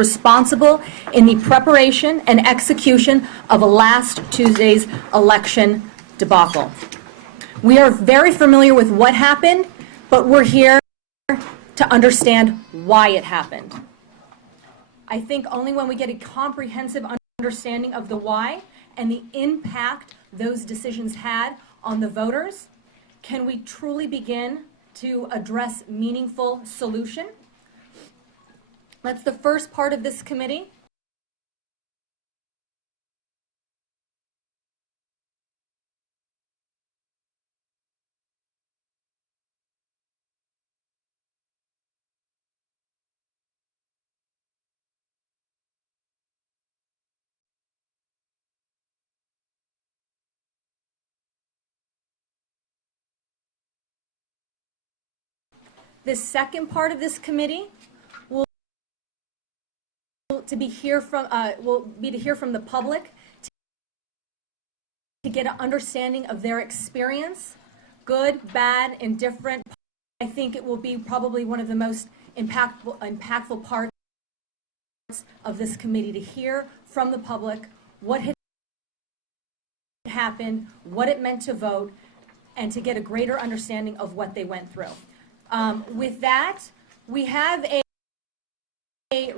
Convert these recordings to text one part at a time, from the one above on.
responsible in the preparation and execution of last Tuesday's election debacle. We are very familiar with what happened, but we're here to understand why it happened. I think only when we get a comprehensive understanding of the why and the impact those decisions had on the voters can we truly begin to address meaningful solution. That's the first part of this committee. The second part of this committee will be to hear from the public to get an understanding of their experience, good, bad, indifferent. I think it will be probably one of the most impactful parts of this committee to hear from the public what had happened, what it meant to vote, and to get a greater understanding of what they went through. With that, we have an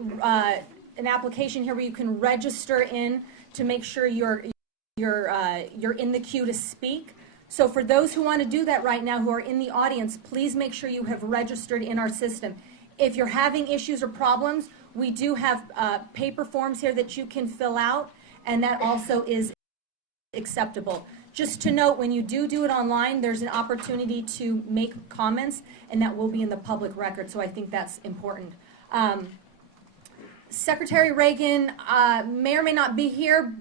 application here where you can register in to make sure you're in the queue to speak. So for those who want to do that right now, who are in the audience, please make sure you have registered in our system. If you're having issues or problems, we do have paper forms here that you can fill out, and that also is acceptable. Just to note, when you do it online, there's an opportunity to make comments, and that will be in the public record, so I think that's important. Secretary Reagan may or may not be here,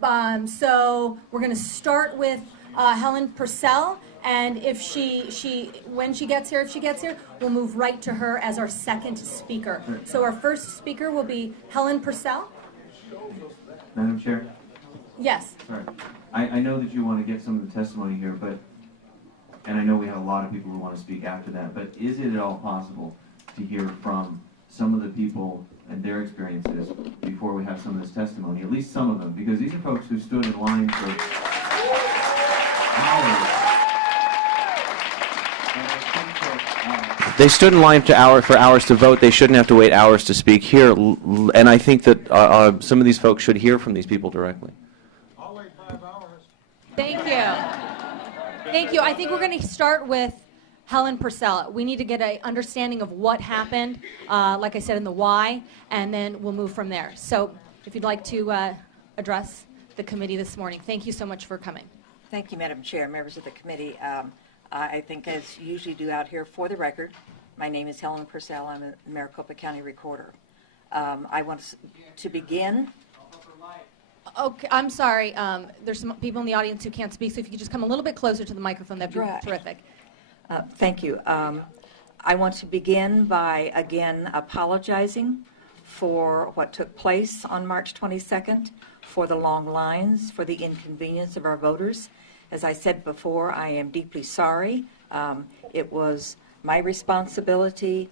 so we're going to start with Helen Purcell, and if when she gets here, we'll move right to her as our second speaker. So our first speaker will be Helen Purcell. Madam Chair? Yes. Sorry. I know that you want to get some of the testimony here, and I know we have a lot of people who want to speak after that, but is it at all possible to hear from some of the people and their experiences before we have some of this testimony, at least some of them, because these are folks who stood in line for hours. They stood in line for hours to vote. They shouldn't have to wait hours to speak here, and I think that some of these folks should hear from these people directly. Thank you. Thank you. I think we're going to start with Helen Purcell. We need to get an understanding of what happened, like I said, in the why, and then we'll move from there. So if you'd like to address the committee this morning. Thank you so much for coming. Thank you, Madam Chair, members of the committee. I think, as you usually do out here, for the record, my name is Helen Purcell. I'm a Maricopa County Recorder. I want to begin. Okay, I'm sorry. There's some people in the audience who can't speak, so if you could just come a little bit closer to the microphone, that'd be terrific. Thank you. I want to begin by, again, apologizing for what took place on March 22nd, for the long lines, for the inconvenience of our voters. As I said before, I am deeply sorry. It was my responsibility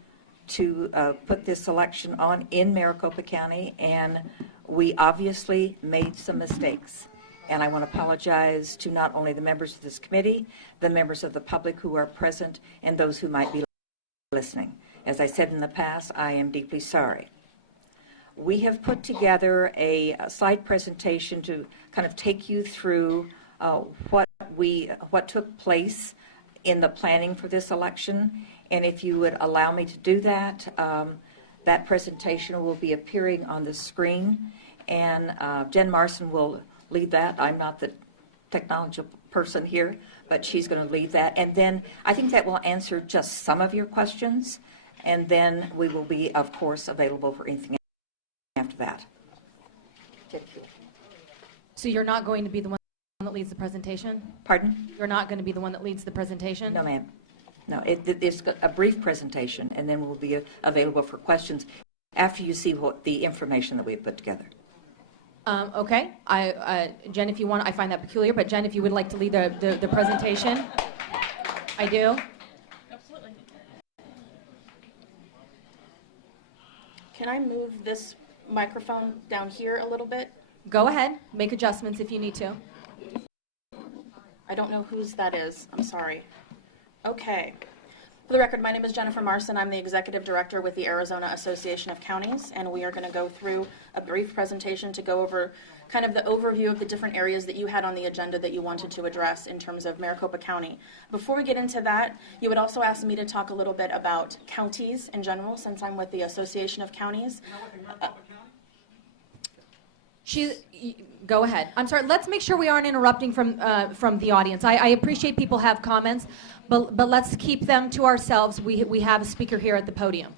to put this election on in Maricopa County, and we obviously made some mistakes. And I want to apologize to not only the members of this committee, the members of the public who are present, and those who might be listening. As I said in the past, I am deeply sorry. We have put together a slide presentation to kind of take you through what took place in the planning for this election. And if you would allow me to do that, that presentation will be appearing on the screen, and Jen Marson will lead that. I'm not the technology person here, but she's going to lead that. And then I think that will answer just some of your questions, and then we will be, of course, available for anything after that. So you're not going to be the one that leads the presentation? Pardon? You're not going to be the one that leads the presentation? No, ma'am. No, it's a brief presentation, and then we'll be available for questions after you see what the information that we've put together. Okay. Jen, if you want, I find that peculiar, but Jen, if you would like to lead the presentation. I do. Can I move this microphone down here a little bit. Go ahead, make adjustments if you need to. I don't know whose that is. I'm sorry. Okay. For the record, my name is Jennifer Marson. I'm the Executive Director with the Arizona Association of Counties, and we are going to go through a brief presentation to go over kind of the overview of the different areas that you had on the agenda that you wanted to address in terms of Maricopa County. Before we get into that, you would also ask me to talk a little bit about counties in general, since I'm with the Association of Counties. Go ahead. I'm sorry, let's make sure we aren't interrupting from the audience. I appreciate people have comments, but let's keep them to ourselves. We have a speaker here at the podium.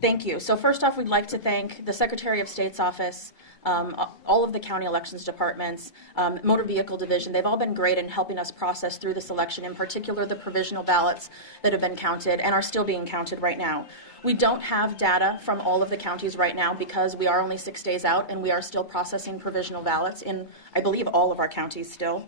Thank you. So first off, we'd like to thank the Secretary of State's office, all of the county elections departments, motor vehicle division. They've all been great in helping us process through this election, in particular the provisional ballots that have been counted and are still being counted right now. We don't have data from all of the counties right now because we are only 6 days out and we are still processing provisional ballots in, I believe, all of our counties still.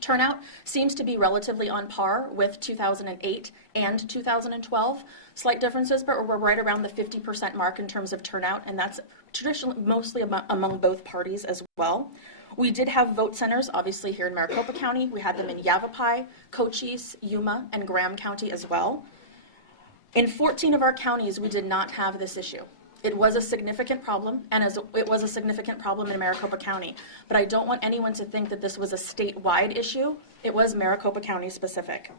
Turnout seems to be relatively on par with 2008 and 2012. Slight differences, but we're right around the 50% mark in terms of turnout, and that's traditionally mostly among both parties as well. We did have vote centers, obviously, here in Maricopa County. We had them in Yavapai, Cochise, Yuma, and Graham County as well. In 14 of our counties, we did not have this issue. It was a significant problem, and it was a significant problem in Maricopa County. But I don't want anyone to think that this was a statewide issue. It was Maricopa County specific.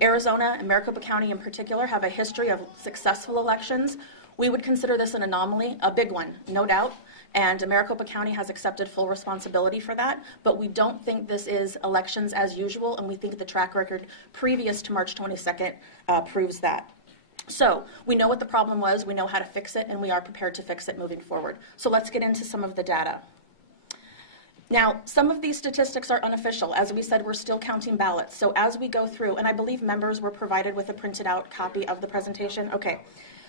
Arizona and Maricopa County in particular have a history of successful elections. We would consider this an anomaly, a big one, no doubt, and Maricopa County has accepted full responsibility for that, but we don't think this is elections as usual, and we think the track record previous to March 22nd proves that. So we know what the problem was, we know how to fix it, and we are prepared to fix it moving forward. So let's get into some of the data. Now, some of these statistics are unofficial. As we said, we're still counting ballots. So as we go through, and I believe members were provided with a printed out copy of the presentation. Okay,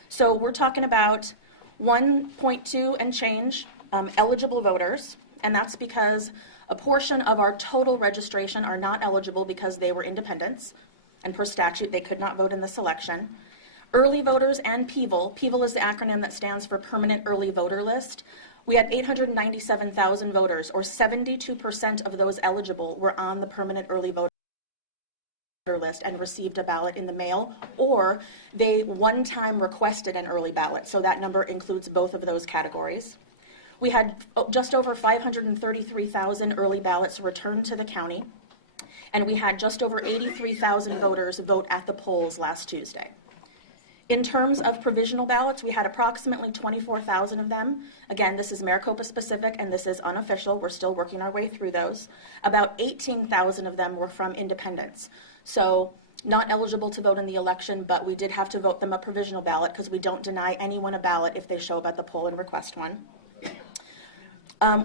so we're talking about 1.2 and change eligible voters, and that's because a portion of our total registration are not eligible because they were independents, and per statute, they could not vote in this election. Early voters and PEVL. PEVL is the acronym that stands for Permanent Early Voter List. We had 897,000 voters, or 72% of those eligible were on the Permanent Early Voter List and received a ballot in the mail, or they one time requested an early ballot. So that number includes both of those categories. We had just over 533,000 early ballots returned to the county, and we had just over 83,000 voters vote at the polls last Tuesday. In terms of provisional ballots, we had approximately 24,000 of them. Again, this is Maricopa specific and this is unofficial. We're still working our way through those. About 18,000 of them were from independents. So not eligible to vote in the election, but we did have to vote them a provisional ballot because we don't deny anyone a ballot if they show up at the poll and request one.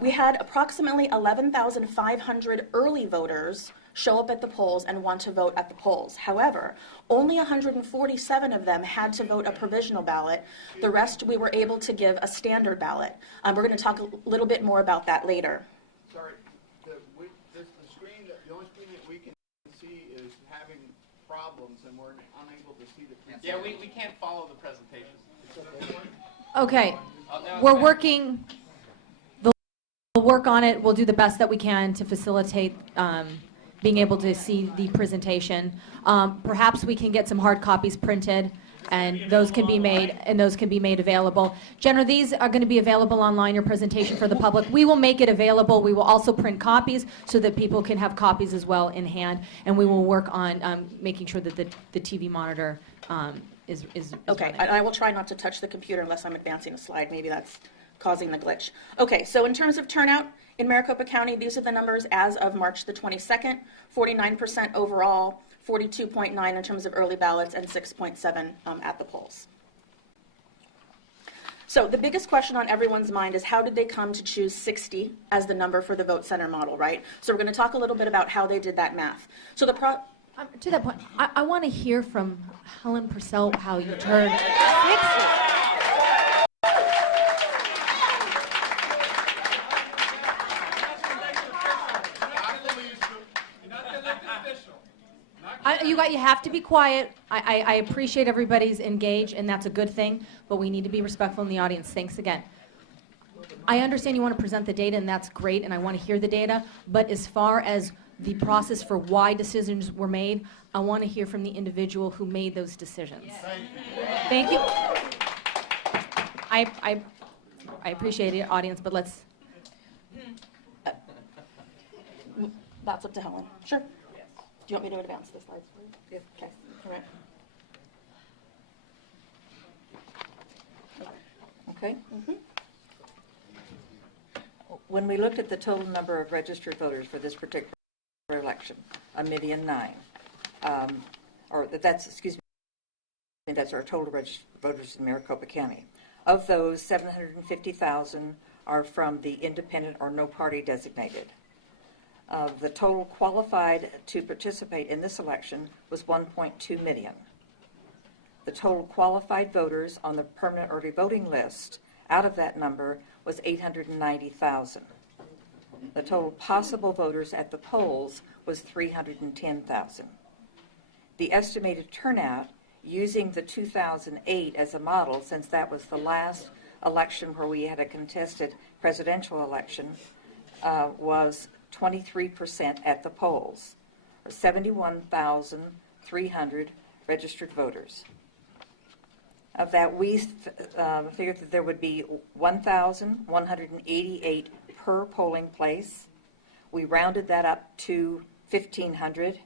We had approximately 11,500 early voters show up at the polls and want to vote at the polls. However, only 147 of them had to vote a provisional ballot. The rest we were able to give a standard ballot. We're going to talk a little bit more about that later. Sorry, the screen, the only screen that we can see is having problems, and we're unable to see the presentation. Yeah, we can't follow the presentation. Okay, we're working. We'll work on it. We'll do the best that we can to facilitate being able to see the presentation. Perhaps we can get some hard copies printed, and those can be made available. Jenna, these are going to be available online, your presentation for the public. We will make it available. We will also print copies so that people can have copies as well in hand, and we will work on making sure that the TV monitor is Okay, running. I will try not to touch the computer unless I'm advancing a slide. Maybe that's causing the glitch. Okay, so in terms of turnout in Maricopa County, these are the numbers as of March the 22nd, 49% overall, 42.9 in terms of early ballots, and 6.7 at the polls. So the biggest question on everyone's mind is how did they come to choose 60 as the number for the vote center model, right? So we're going to talk a little bit about how they did that math. So To that point, I want to hear from Helen Purcell how you turned 60. You have to be quiet. I appreciate everybody's engaged, and that's a good thing, but we need to be respectful in the audience. Thanks again. I understand you want to present the data, and that's great, and I want to hear the data, but as far as the process for why decisions were made, I want to hear from the individual who made those decisions. Thank you. I appreciate it, audience, but let's, That's up to Helen. Sure. Do you want me to advance the slides for you? Yes. Okay. All right. Okay? When we looked at the total number of registered voters for this particular election, 1,000,009, or that's, excuse me, that's our total registered voters in Maricopa County. Of those, 750,000 are from the independent or no party designated. The total qualified to participate in this election was 1.2 million. The total qualified voters on the permanent early voting list out of that number was 890,000. The total possible voters at the polls was 310,000. The estimated turnout, using the 2008 as a model, since that was the last election where we had a contested presidential election, was 23% at the polls, or 71,300 registered voters. Of that, we figured that there would be 1,188 per polling place. We rounded that up to 1,500.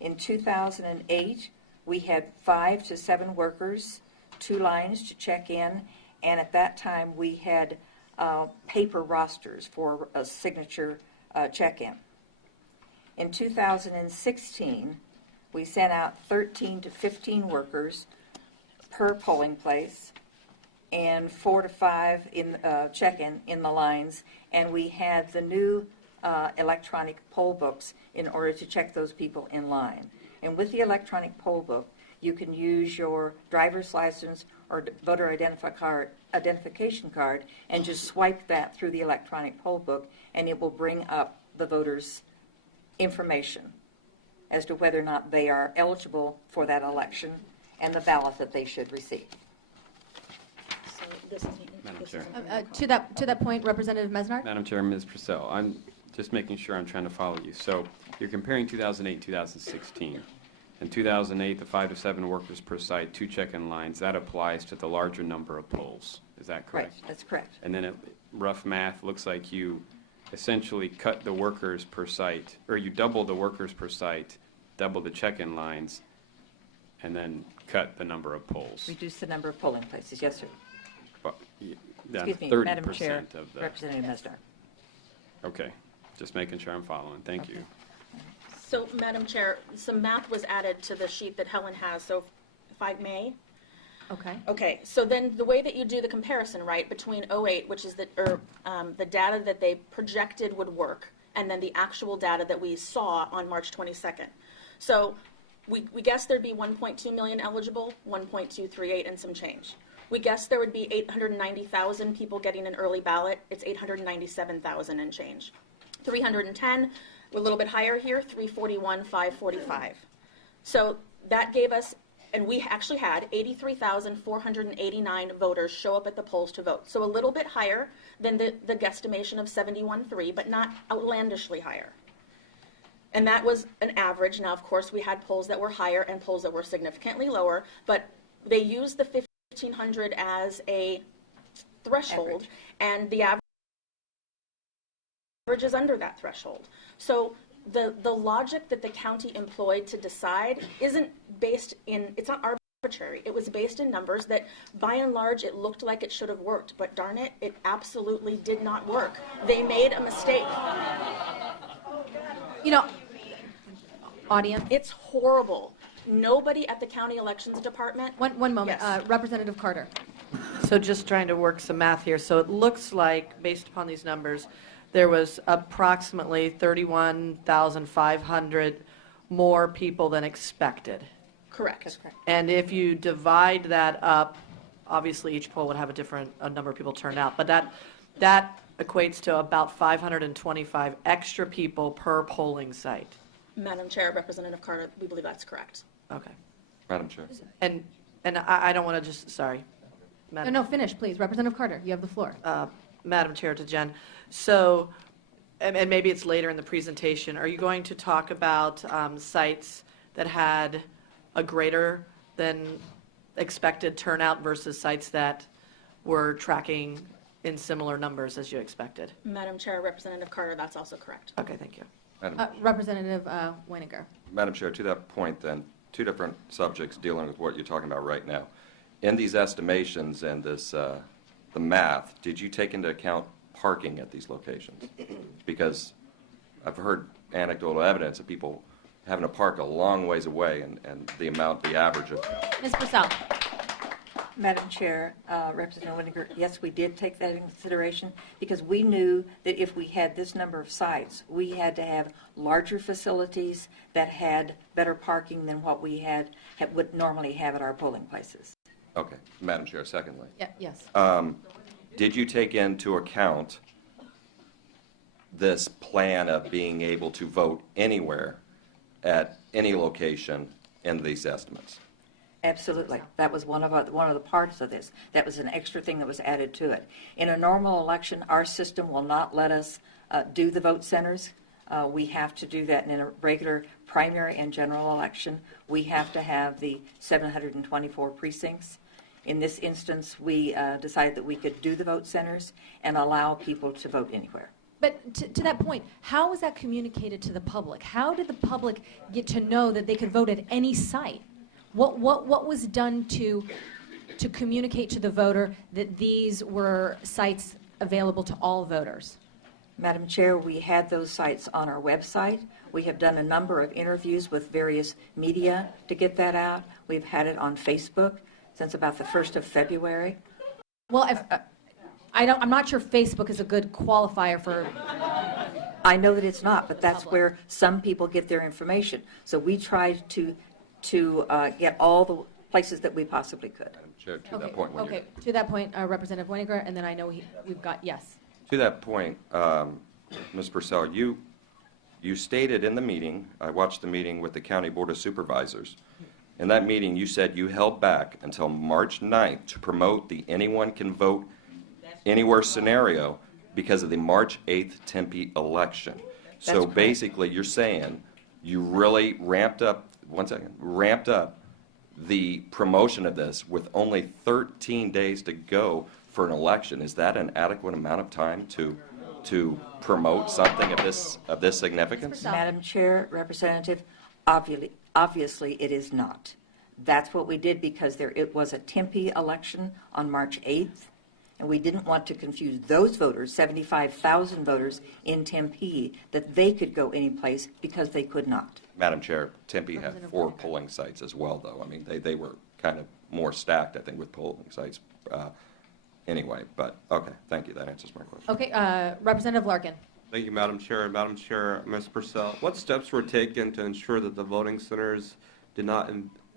In 2008, we had 5 to 7 workers, 2 lines to check in, and at that time, we had paper rosters for a signature check-in. In 2016, we sent out 13 to 15 workers per polling place and 4 to 5 in check-in in the lines, and we had the new electronic poll books in order to check those people in line. And with the electronic poll book, you can use your driver's license or voter identification card and just swipe that through the electronic poll book, and it will bring up the voters' information as to whether or not they are eligible for that election and the ballot that they should receive. So this is. Madam Chair. to that point, Representative Mesnard? Madam Chair, Ms. Purcell, I'm just making sure I'm trying to follow you. So you're comparing 2008 and 2016. In 2008, the 5 to 7 workers per site, 2 check-in lines, that applies to the larger number of polls. Is that Right, correct? that's correct. And then rough math looks like you essentially cut the workers per site, or you double the workers per site, double the check-in lines, and then cut the number of polls. Reduce the number of polling places, yes, sir. Down Excuse me, 30% Madam Chair, of the. Representative Mesdar. Okay, just making sure I'm following. Thank you. So, Madam Chair, some math was added to the sheet that Helen has, so if I may. Okay. Okay, so then the way that you do the comparison, right, between '08, which is the data that they projected would work, and then the actual data that we saw on March 22nd. So we guessed there'd be 1.2 million eligible, 1.238 and some change. We guessed there would be 890,000 people getting an early ballot. It's 897,000 and change. 310, we're a little bit higher here, 341,545. So that gave us, and we actually had 83,489 voters show up at the polls to vote. So a little bit higher than the guesstimation of 71.3, but not outlandishly higher. And that was an average. Now, of course, we had polls that were higher and polls that were significantly lower, but they used the 1,500 as a threshold, Average. and the average is under that threshold. So the logic that the county employed to decide isn't based in, it's not arbitrary. It was based in numbers that, by and large, it looked like it should have worked, but darn it, it absolutely did not work. They made a mistake. You know, audience, It's horrible. Nobody at the county elections department. one moment. Yes. Representative Carter. So just trying to work some math here. So it looks like, based upon these numbers, there was approximately 31,500 more people than expected. Correct. That's correct. And if you divide that up, obviously each poll would have a number of people turn out, but that equates to about 525 extra people per polling site. Madam Chair, Representative Carter, we believe that's correct. Okay. Madam Chair. And I don't want to just, sorry. No, finish, please. Representative Carter, you have the floor. Madam Chair, to Jen. So, and maybe it's later in the presentation, are you going to talk about sites that had a greater than expected turnout versus sites that were tracking in similar numbers as you expected? Madam Chair, Representative Carter, that's also correct. Okay, thank you. Representative Winiger. Madam Chair, to that point then, two different subjects dealing with what you're talking about right now. In these estimations and this, the math, did you take into account parking at these locations? Because I've heard anecdotal evidence of people having to park a long ways away and the average of. Ms. Purcell. Madam Chair, Representative Winiger, yes, we did take that into consideration because we knew that if we had this number of sites, we had to have larger facilities that had better parking than what we would normally have at our polling places. Okay, Madam Chair, secondly. Yeah, yes. Did you take into account this plan of being able to vote anywhere at any location in these estimates? Absolutely. That was one of the parts of this. That was an extra thing that was added to it. In a normal election, our system will not let us do the vote centers. We have to do that in a regular primary and general election. We have to have the 724 precincts. In this instance, we decided that we could do the vote centers and allow people to vote anywhere. But to that point, how was that communicated to the public? How did the public get to know that they could vote at any site? What was done to communicate to the voter that these were sites available to all voters? Madam Chair, we had those sites on our website. We have done a number of interviews with various media to get that out. We've had it on Facebook since about the 1st of February. Well, I'm not sure Facebook is a good qualifier for. I know that it's not, but that's where some people get their information. So we tried to get all the places that we possibly could. Madam Chair, to that point. when you're- Okay, to that point, Representative Winiger, and then I know we've got, yes. To that point, Ms. Purcell, you stated in the meeting, I watched the meeting with the County Board of Supervisors. In that meeting, you said you held back until March 9th to promote the anyone can vote anywhere scenario because of the March 8th Tempe election. So correct. basically, you're saying you really ramped up the promotion of this with only 13 days to go for an election. Is that an adequate amount of time to promote something of this significance? Madam Chair, Representative, obviously it is not. That's what we did because it was a Tempe election on March 8th, and we didn't want to confuse those voters, 75,000 voters in Tempe, that they could go any place because they could not. Madam Chair, Tempe had 4 polling sites as well, though. I mean, they were kind of more stacked, I think, with polling sites anyway. But, okay, thank you. That answers my question. Okay, Representative Larkin. Thank you, Madam Chair. Madam Chair, Ms. Purcell, what steps were taken to ensure that the voting centers did not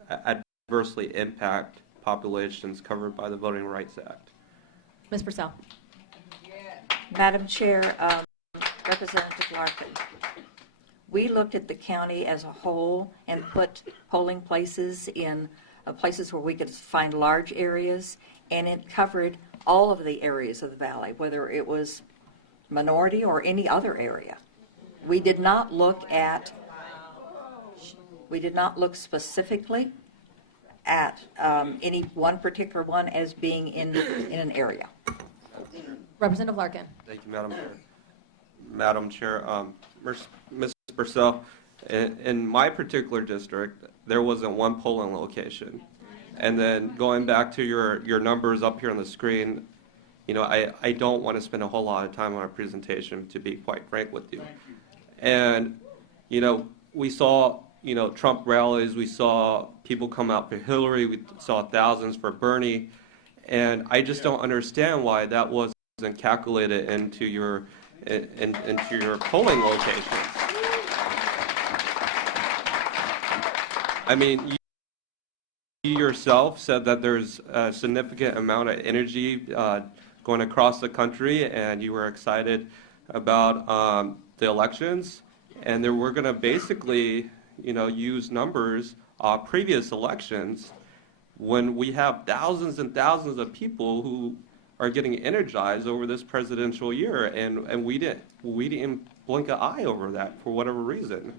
adversely impact populations covered by the Voting Rights Act? Ms. Purcell. Madam Chair, Representative Larkin, we looked at the county as a whole and put polling places in places where we could find large areas, and it covered all of the areas of the valley, whether it was minority or any other area. We did not look specifically at any one particular one as being in an area. Representative Larkin. Thank you, Madam Chair. Madam Chair, Ms. Purcell, in my particular district, there wasn't one polling location. And then going back to your numbers up here on the screen, you know, I don't want to spend a whole lot of time on our presentation, to be quite frank with you. And, you know, we saw, you know, Trump rallies, we saw people come out for Hillary, we saw thousands for Bernie, and I just don't understand why that wasn't calculated into your polling locations. I mean, you yourself said that there's a significant amount of energy going across the country, and you were excited about the elections, and they were going to basically, you know, use numbers previous elections when we have thousands and thousands of people who are getting energized over this presidential year, and we didn't blink an eye over that for whatever reason.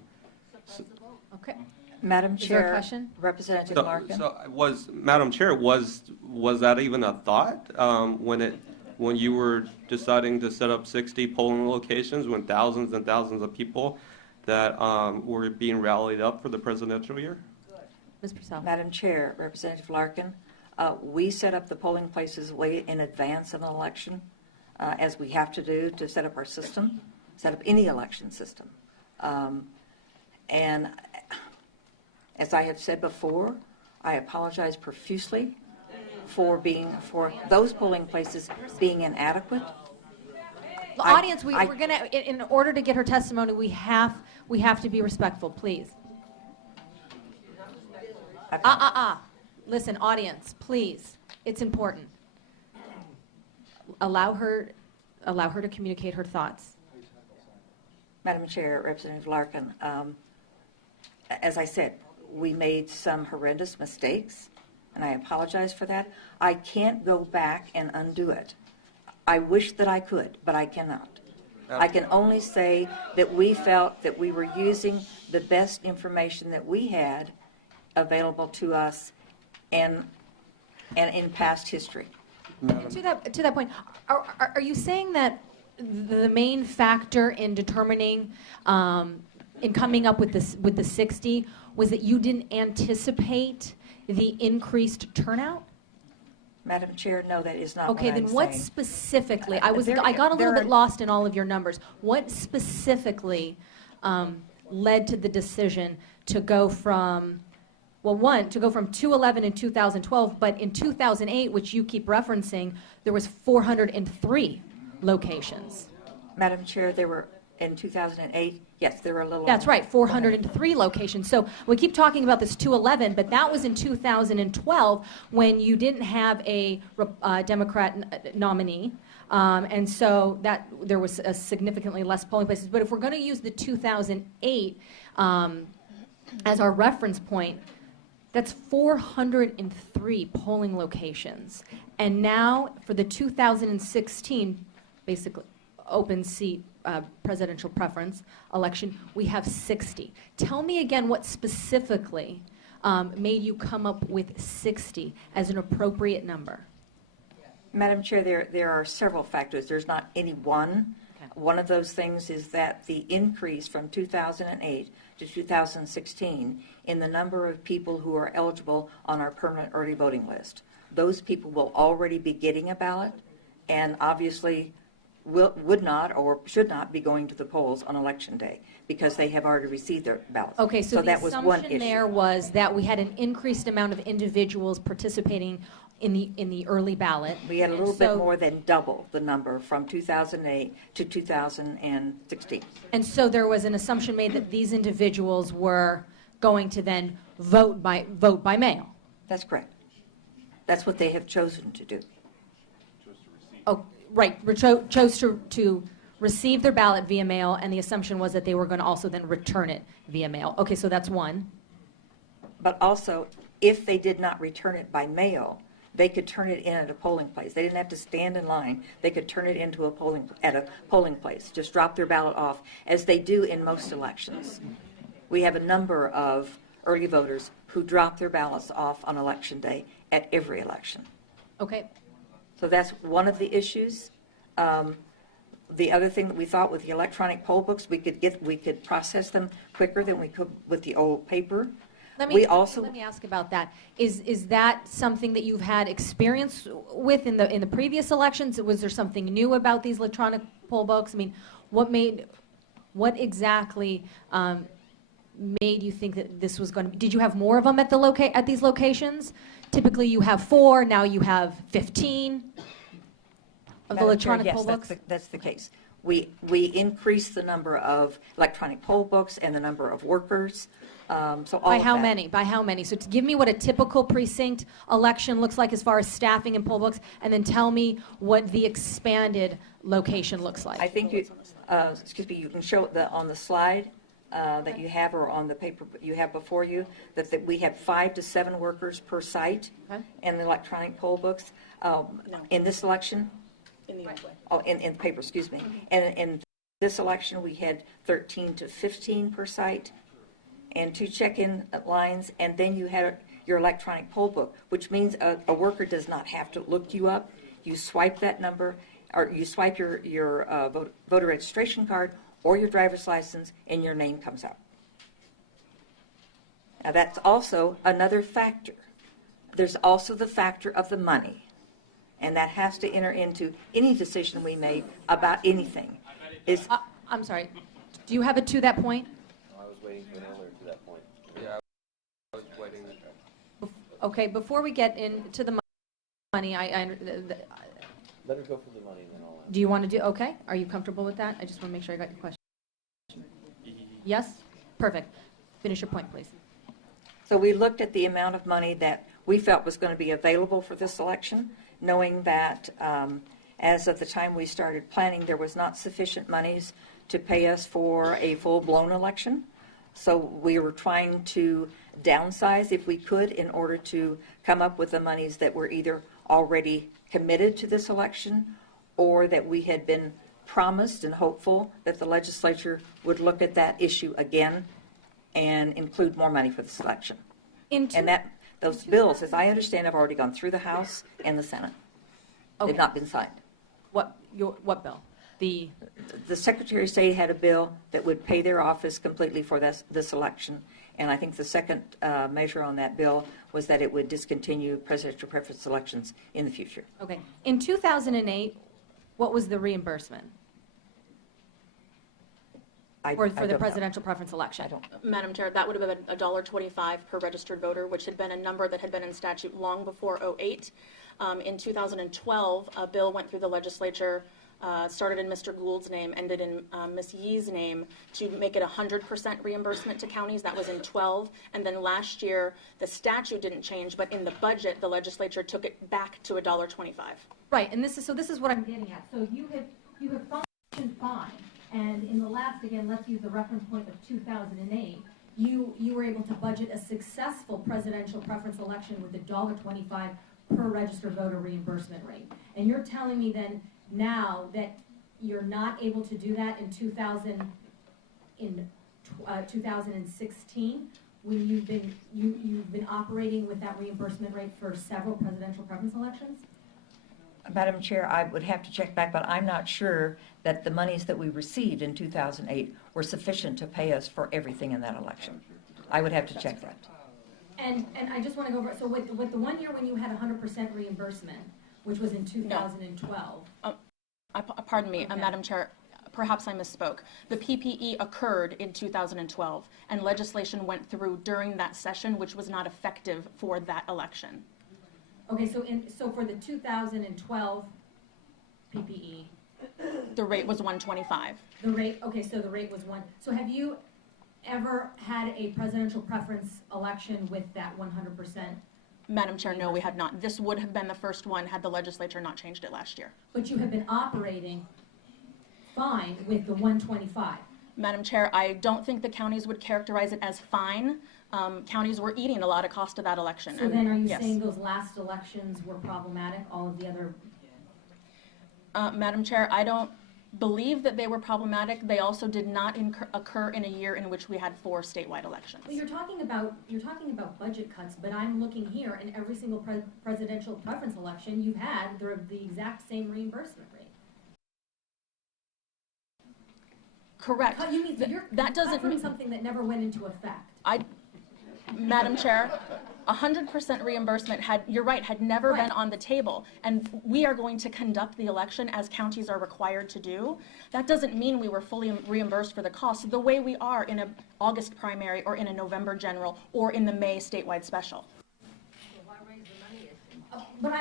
Okay. Madam Is there a Chair. question? Representative So, Larkin. Madam Chair, was that even a thought when you were deciding to set up 60 polling locations, when thousands and thousands of people that were being rallied up for the presidential year? Ms. Purcell. Madam Chair, Representative Larkin, we set up the polling places way in advance of an election, as we have to do to set up our system, set up any election system. And as I have said before, I apologize profusely for those polling places being inadequate. The I- audience, I- we're going to, in order to get her testimony, we have to be respectful, please. Listen, audience, please. It's important. Allow her to communicate her thoughts. Madam Chair, Representative Larkin, as I said, we made some horrendous mistakes, and I apologize for that. I can't go back and undo it. I wish that I could, but I cannot. I can only say that we felt that we were using the best information that we had available to us and in past history. To that point, are you saying that the main factor in determining, in coming up with the 60, was that you didn't anticipate the increased turnout? Madam Chair, no, that is not what Okay, I'm then what saying. specifically, I got a little bit lost in all of your numbers. What specifically led to the decision to go from, well, one, to go from 211 in 2012, but in 2008, which you keep referencing, there was 403 locations. Madam Chair, there were, in 2008, yes, there were a little. That's right, 403 locations. So we keep talking about this 211, but that was in 2012 when you didn't have a Democrat nominee. And so that there was a significantly less polling places. But if we're going to use the 2008 as our reference point, that's 403 polling locations. And now for the 2016, basically, open seat presidential preference election, we have 60. Tell me again what specifically made you come up with 60 as an appropriate number. Madam Chair, there are several factors. There's not any one. Okay. One of those things is that the increase from 2008 to 2016 in the number of people who are eligible on our permanent early voting list. Those people will already be getting a ballot and obviously would not or should not be going to the polls on Election Day because they have already received their ballots. Okay, so the that was one assumption issue. there was that we had an increased amount of individuals participating in the early ballot. We had a And little bit so- more than double the number from 2008 to 2016. And so there was an assumption made that these individuals were going to then vote by mail. That's correct. That's what they have chosen to do. Oh, right, chose to receive their ballot via mail, and the assumption was that they were going to also then return it via mail. Okay, so that's one. But also, if they did not return it by mail, they could turn it in at a polling place. They didn't have to stand in line. They could turn it into a polling place. Just drop their ballot off, as they do in most elections. We have a number of early voters who drop their ballots off on Election Day at every election. Okay, So that's one of the issues. The other thing that we thought with the electronic poll books, we could process them quicker than we could with the old paper. let We me also- let me ask about that. Is that something that you've had experience with in the previous elections? Was there something new about these electronic poll books? I mean, what exactly made you think that this was going to? Did you have more of them at these locations? Typically, you have 4. Now you have 15 of the Madam Chair, electronic poll yes, books. that's the case. We increased the number of electronic poll books and the number of workers, so all of By how that. many? By how many? So to give me what a typical precinct election looks like as far as staffing and poll books, and then tell me what the expanded location looks like. I think you can show it on the slide. that you have, or on the paper you have before you, that we have 5 to 7 workers per site Okay. in the electronic poll books. In this election, In the old way. oh, in the paper, excuse me. And in this election, we had 13 to 15 per site and 2 check-in lines, and then you had your electronic poll book, which means a worker does not have to look you up. You swipe that number, or you swipe your voter registration card or your driver's license, and your name comes up. Now, that's also another factor. There's also the factor of the money, and that has to enter into any decision we make about anything. I'm sorry, do you have it to that point? I was waiting for an answer to that point. Yeah, I was waiting. Okay, before we get into the money, Let her go for the money and then I'll. do you want to do, okay? Are you comfortable with that? I just want to make sure I got your question. Yes? Perfect. Finish your point, please. So we looked at the amount of money that we felt was going to be available for this election, knowing that as of the time we started planning, there was not sufficient monies to pay us for a full-blown election. So we were trying to downsize if we could in order to come up with the monies that were either already committed to this election or that we had been promised and hopeful that the legislature would look at that issue again and include more money for this election. And those bills, as I understand, have already gone through the House and the Senate. They've Okay. not been signed. What bill? The, The Secretary of State had a bill that would pay their office completely for this election. And I think the second measure on that bill was that it would discontinue presidential preference elections in the future. okay. In 2008, what was the reimbursement I for don't the know. presidential preference election? I don't. Madam Chair, that would have been $1.25 per registered voter, which had been a number that had been in statute long before '08. In 2012, a bill went through the legislature, started in Mr. Gould's name, ended in Ms. Yee's name, to make it 100% reimbursement to counties. That was in 12. And then last year, the statute didn't change, but in the budget, the legislature took it back to $1.25. Right, and this is what I'm getting at. So you have functioned fine, and in the last, again, let's use the reference point of 2008, you were able to budget a successful presidential preference election with $1.25 per registered voter reimbursement rate. And you're telling me then now that you're not able to do that in 2016, when you've been operating with that reimbursement rate for several presidential preference elections? Madam Chair, I would have to check back, but I'm not sure that the monies that we received in 2008 were sufficient to pay us for everything in that election. I would have to check that. And I just want to go over, so with the 1 year when you had 100% reimbursement, which was in 2012. Pardon me, Okay. Madam Chair, perhaps I misspoke. The PPE occurred in 2012, and legislation went through during that session, which was not effective for that election. Okay, so for the 2012 PPE, The rate was 125. the rate, okay, so the rate was one. So have you ever had a presidential preference election with that 100%? Madam Chair, no, we had not. This would have been the first one had the legislature not changed it last year. But you have been operating fine with the 125. Madam Chair, I don't think the counties would characterize it as fine. Counties were eating a lot of cost of that election. So and then are you yes. saying those last elections were problematic, all of the other? Madam Chair, I don't believe that they were problematic. They also did not occur in a year in which we had 4 statewide elections. Well, you're talking about budget cuts, but I'm looking here, in every single presidential preference election, you've had the exact same reimbursement rate. Correct. You mean, you're That doesn't covering mean, something that never went into effect. Madam Chair, 100% reimbursement you're right, had never been Right. on the table. And we are going to conduct the election as counties are required to do. That doesn't mean we were fully reimbursed for the cost, the way we are in an August primary or in a November general or in the May statewide special. But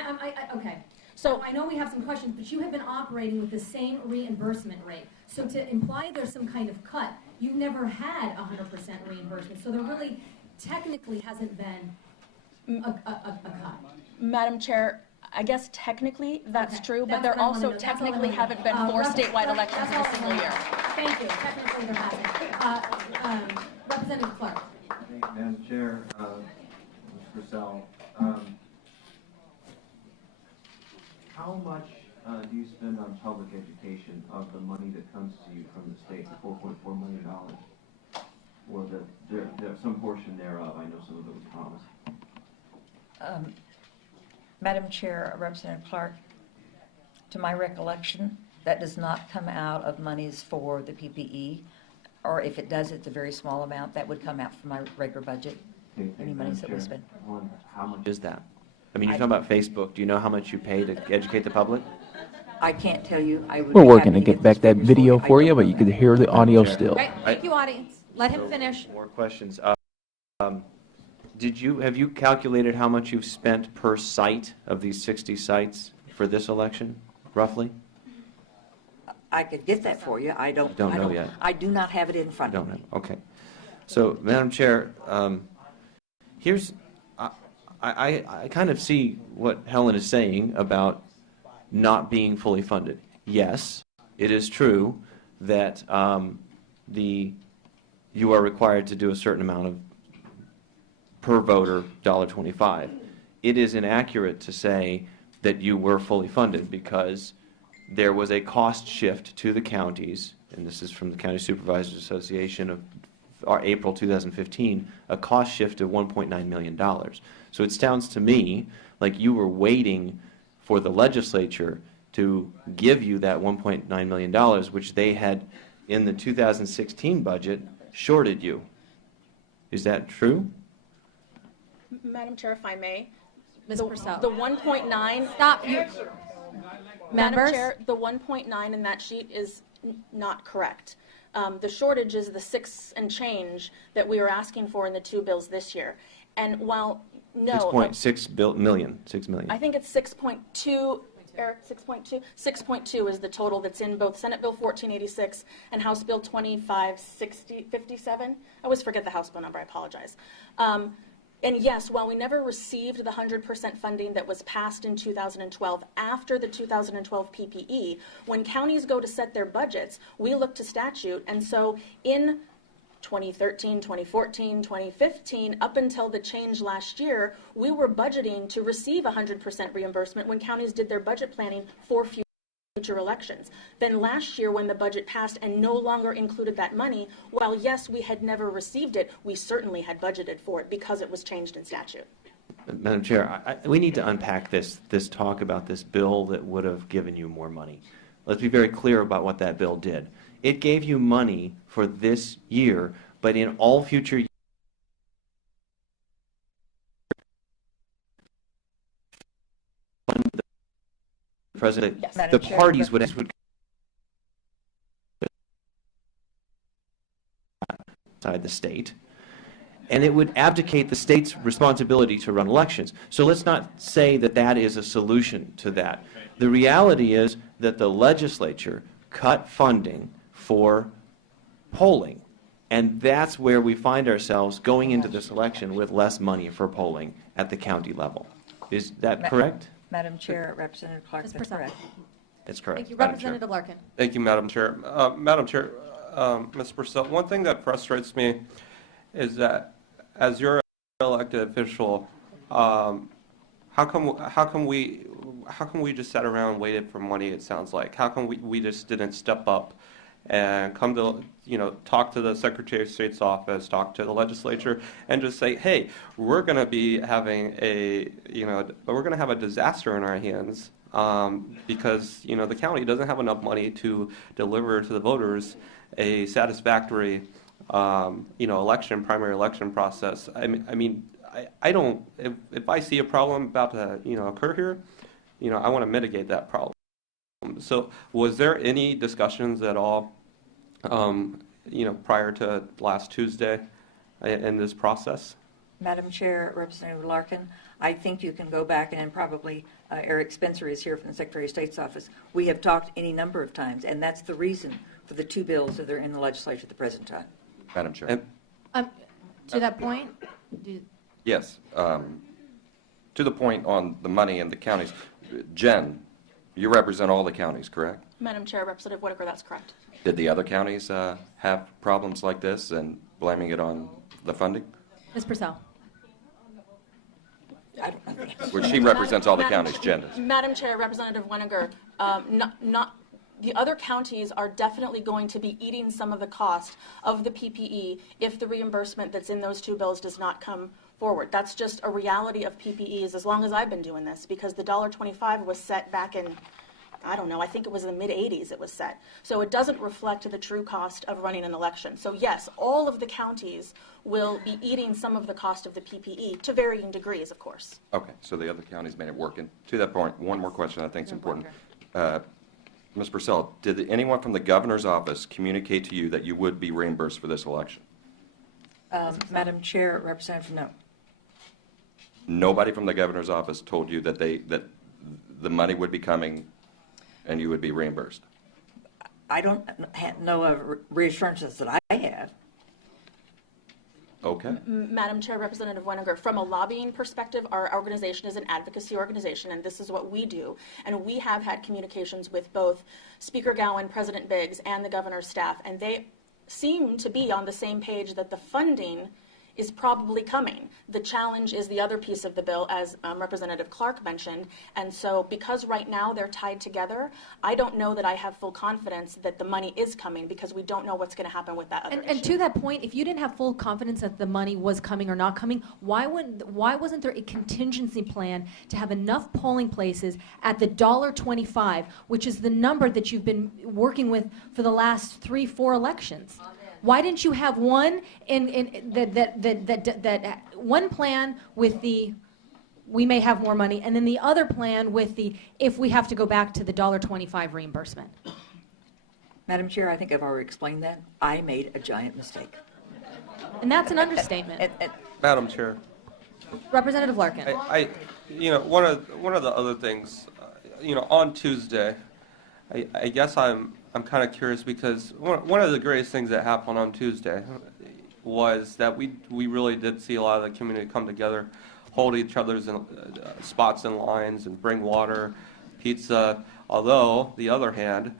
okay. So- So I know we have some questions, but you have been operating with the same reimbursement rate. So to imply there's some kind of cut, you've never had 100% reimbursement. So there really technically hasn't been a cut. Madam Chair, I guess technically that's Okay. true, but That's there what I wanna also know. That's all I technically wanna know. haven't been 4 That's- statewide that's elections in all a I single wanna year. know. Thank you. Technically, there hasn't. Representative Clark. Thank you, Madam Chair, Ms. Purcell. How much do you spend on public education of the money that comes to you from the state, the $4.4 million? Or there's some portion thereof, I know some of it was promised. Madam Chair, Representative Clark, to my recollection, that does not come out of monies for the PPE, or if it does, it's a very small amount. That would come out from my regular budget, Okay, any Madam monies that we Chair. spend. One, how much Is that? I mean, you're talking about Facebook. Do you know how much you pay to educate the public? I can't tell you. I would We're be working happy to get get back those that figures video I for you, don't but know. you could hear the audio still. Right, thank you, audience. Let him finish. More questions. Have you calculated how much you've spent per site of these 60 sites for this election, roughly? I could get that for you. I don't. Don't know yet. I do not have it in front of Don't me. have, okay. So, Madam Chair, here's, I kind of see what Helen is saying about not being fully funded. Yes, it is true that you are required to do a certain amount of per voter $1.25. It is inaccurate to say that you were fully funded because there was a cost shift to the counties, and this is from the County Supervisors Association of April 2015, a cost shift of $1.9 million. So it sounds to me like you were waiting for the legislature to give you that $1.9 million, which they had in the 2016 budget shorted you. Is that true? Madam Chair, if I may. Ms. Purcell. The 1.9. Stop, you. Madam Members? Chair, the 1.9 in that sheet is not correct. The shortage is the 6 and change that we are asking for in the two bills this year. And while, no. 6.6 million, 6 million. I think it's 6.2, Eric, 6.2? 6.2 is the total that's in both Senate Bill 1486 and House Bill 2557. I always forget the House bill number, I apologize. And yes, while we never received the 100% funding that was passed in 2012 after the 2012 PPE, when counties go to set their budgets, we look to statute. And so in 2013, 2014, 2015, up until the change last year, we were budgeting to receive 100% reimbursement when counties did their budget planning for future elections. Then last year, when the budget passed and no longer included that money, while yes, we had never received it, we certainly had budgeted for it because it was changed in statute. Madam Chair, we need to unpack this talk about this bill that would have given you more money. Let's be very clear about what that bill did. It gave you money for this year, but in all future years, the President, Yes. the Madam Chair, parties would outside the state, and it would abdicate the state's responsibility to run elections. So let's not say that that is a solution to that. The reality is that the legislature cut funding for polling, and that's where we find ourselves going into this election with less money for polling at the county level. Is that correct? Madam Chair, Representative Clark, Ms. that's Purcell. correct. That's correct. Thank you. Madam Chair. Representative Larkin. Thank you, Madam Chair. Madam Chair, Ms. Purcell, one thing that frustrates me is that as your elected official, how come we just sat around and waited for money, it sounds like? How come we just didn't step up and come to, talk to the Secretary of State's office, talk to the legislature, and just say, hey, we're going to be having we're going to have a disaster in our hands because, the county doesn't have enough money to deliver to the voters a satisfactory, primary election process. I don't, if I see a problem about to, occur here, I want to mitigate that problem. So was there any discussions at all, prior to last Tuesday in this process? Madam Chair, Representative Larkin, I think you can go back, and then probably Eric Spencer is here from the Secretary of State's office. We have talked any number of times, and that's the reason for the two bills that are in the legislature at the present time. Madam Chair. And- To that point, Yes. To the point on the money in the counties, Jen, you represent all the counties, correct? Madam Chair, Representative Whitaker, that's correct. Did the other counties have problems like this and blaming it on the funding? Ms. Purcell? I don't know the answer. Well, she represents all the Madam- counties' agendas. Madam Chair, Representative Winiger, the other counties are definitely going to be eating some of the cost of the PPE if the reimbursement that's in those two bills does not come forward. That's just a reality of PPEs as long as I've been doing this, because the $1.25 was set back in, I don't know, I think it was in the mid-'80s it was set. So it doesn't reflect the true cost of running an election. So yes, all of the counties will be eating some of the cost of the PPE to varying degrees, of course. Okay, so the other counties made it work. And to that point, one more question I think is important. Ms. Purcell, did anyone from the governor's office communicate to you that you would be reimbursed for this election? Madam Chair, Representative, no. Nobody from the governor's office told you that that the money would be coming and you would be reimbursed? I don't know of reassurances that I have. Okay. Madam Chair, Representative Winiger, from a lobbying perspective, our organization is an advocacy organization, and this is what we do. And we have had communications with both Speaker Gowan, President Biggs, and the governor's staff, and they seem to be on the same page that the funding is probably coming. The challenge is the other piece of the bill, as Representative Clark mentioned. And so because right now they're tied together, I don't know that I have full confidence that the money is coming, because we don't know what's going to happen with that other And issue. to that point, if you didn't have full confidence that the money was coming or not coming, why wasn't there a contingency plan to have enough polling places at the $1.25, which is the number that you've been working with for the last 3-4 elections? Why didn't you have one that one plan with the we may have more money, and then the other plan with the if we have to go back to the $1.25 reimbursement? Madam Chair, I think I've already explained that. I made a giant mistake. And that's an understatement. Madam Chair, Representative Larkin. one of the other things, on Tuesday, I guess I'm kind of curious because one of the greatest things that happened on Tuesday was that we really did see a lot of the community come together, hold each other's spots in lines, and bring water, pizza. Although, the other hand,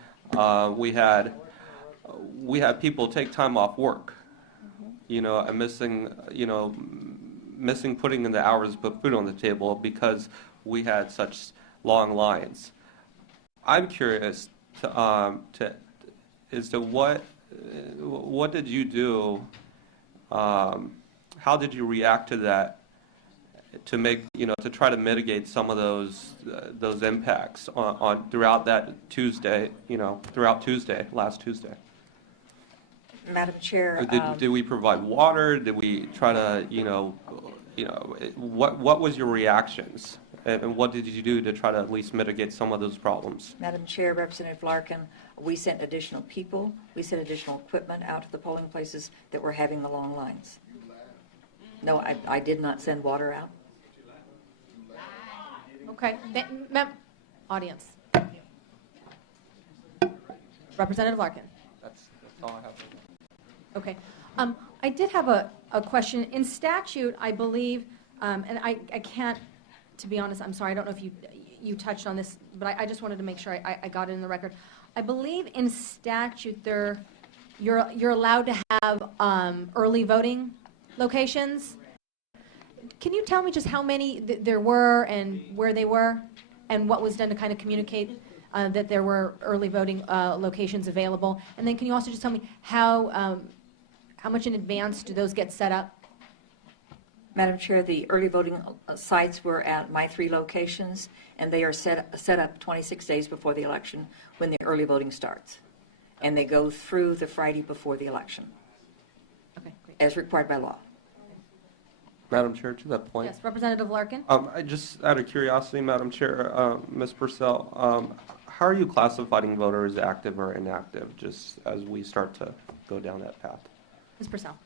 we had people take time off work, and missing putting in the hours to put food on the table because we had such long lines. I'm curious as to what did you do? How did you react to that? To make to try to mitigate some of those impacts on throughout that Tuesday, last Tuesday. Madam Chair. Did we provide water? Did we try to what was your reactions? And what did you do to try to at least mitigate some of those problems? Madam Chair, Representative Larkin, we sent additional people, we sent additional equipment out to the polling places that were having the long lines. No, I did not send water out. Okay. Audience. Representative Larkin. That's all I have. Okay. I did have a question. In statute, I believe, and I can't, to be honest, I'm sorry, I don't know if you touched on this, but I just wanted to make sure I got it in the record. I believe in statute you're allowed to have early voting locations. Can you tell me just how many there were and where they were, and what was done to kind of communicate that there were early voting locations available? And then can you also just tell me how much in advance do those get set up? Madam Chair, the early voting sites were at my 3 locations, and they are set up 26 days before the election when the early voting starts. And they go through the Friday before the election, Okay, great. as required by law. Madam Chair, to that point. Yes, Representative Larkin? I just out of curiosity, Madam Chair, Ms. Purcell, how are you classifying voters active or inactive, just as we start to go down that path? Ms. Purcell?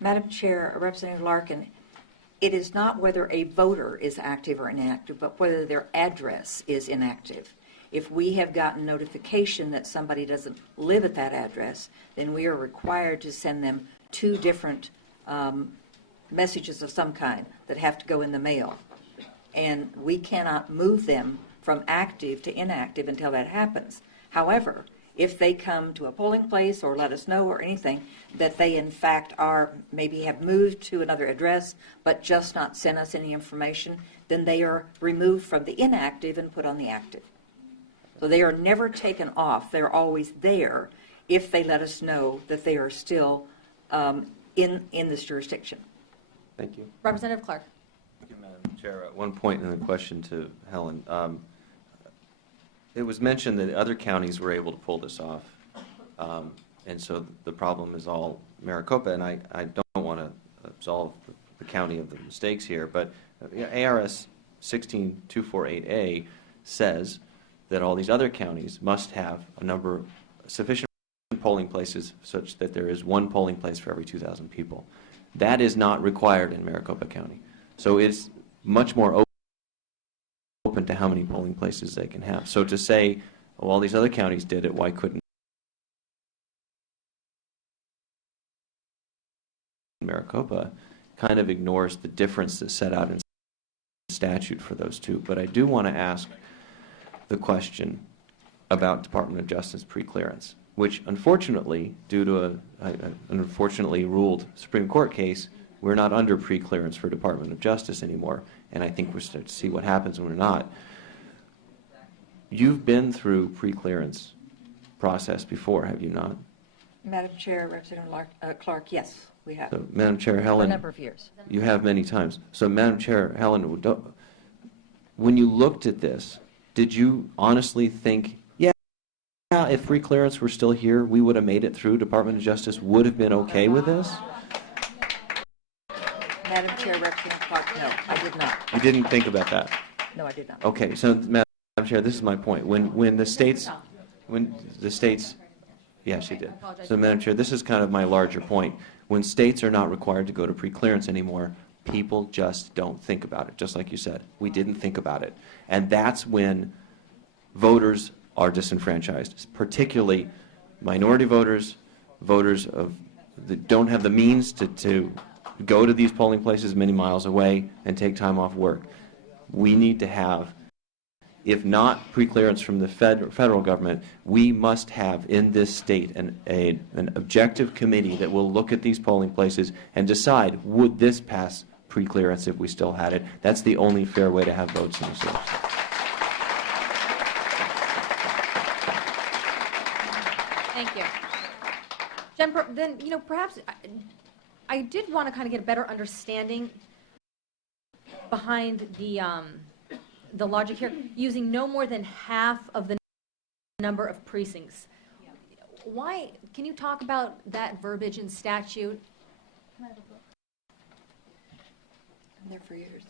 Madam Chair, Representative Larkin, it is not whether a voter is active or inactive, but whether their address is inactive. If we have gotten notification that somebody doesn't live at that address, then we are required to send them 2 different messages of some kind that have to go in the mail. And we cannot move them from active to inactive until that happens. However, if they come to a polling place or let us know or anything that they in fact are, maybe have moved to another address, but just not sent us any information, then they are removed from the inactive and put on the active. So they are never taken off. They're always there if they let us know that they are still in this jurisdiction. Thank you. Representative Clark. Thank you, Madam Chair. At one point in the question to Helen, it was mentioned that other counties were able to pull this off. And so the problem is all Maricopa, and I don't want to absolve the county of the mistakes here, but ARS 16248A says that all these other counties must have sufficient polling places such that there is one polling place for every 2,000 people. That is not required in Maricopa County. So it's much more open to how many polling places they can have. So to say, oh, all these other counties did it, why couldn't Maricopa, kind of ignores the difference that's set out in statute for those two. But I do want to ask the question about Department of Justice preclearance, which unfortunately, due to an unfortunately ruled Supreme Court case, we're not under preclearance for Department of Justice anymore, and I think we're starting to see what happens when we're not. You've been through preclearance process before, have you not? Madam Chair, Representative Clark, yes, we have. So, Madam Chair For a Helen, number of years. you have many times. So, Madam Chair Helen, when you looked at this, did you honestly think, yeah, if preclearance were still here, we would have made it through, Department of Justice would have been okay with this? Madam Chair, Representative Clark, no, I did not. You didn't think about that? No, I did not. Okay, so, Madam Chair, this is my point. When the states, yeah, she did. So, Madam Chair, this is kind of my larger point. When states are not required to go to preclearance anymore, people just don't think about it, just like you said. We didn't think about it. And that's when voters are disenfranchised, particularly minority voters, voters that don't have the means to go to these polling places many miles away and take time off work. We need to have, if not preclearance from the federal government, we must have in this state an objective committee that will look at these polling places and decide, would this pass preclearance if we still had it? That's the only fair way to have votes in this election. Thank you. Jen, then, perhaps I did want to kind of get a better understanding behind the logic here, using no more than half of the number of precincts. Why, can you talk about that verbiage in statute? I'm there for years.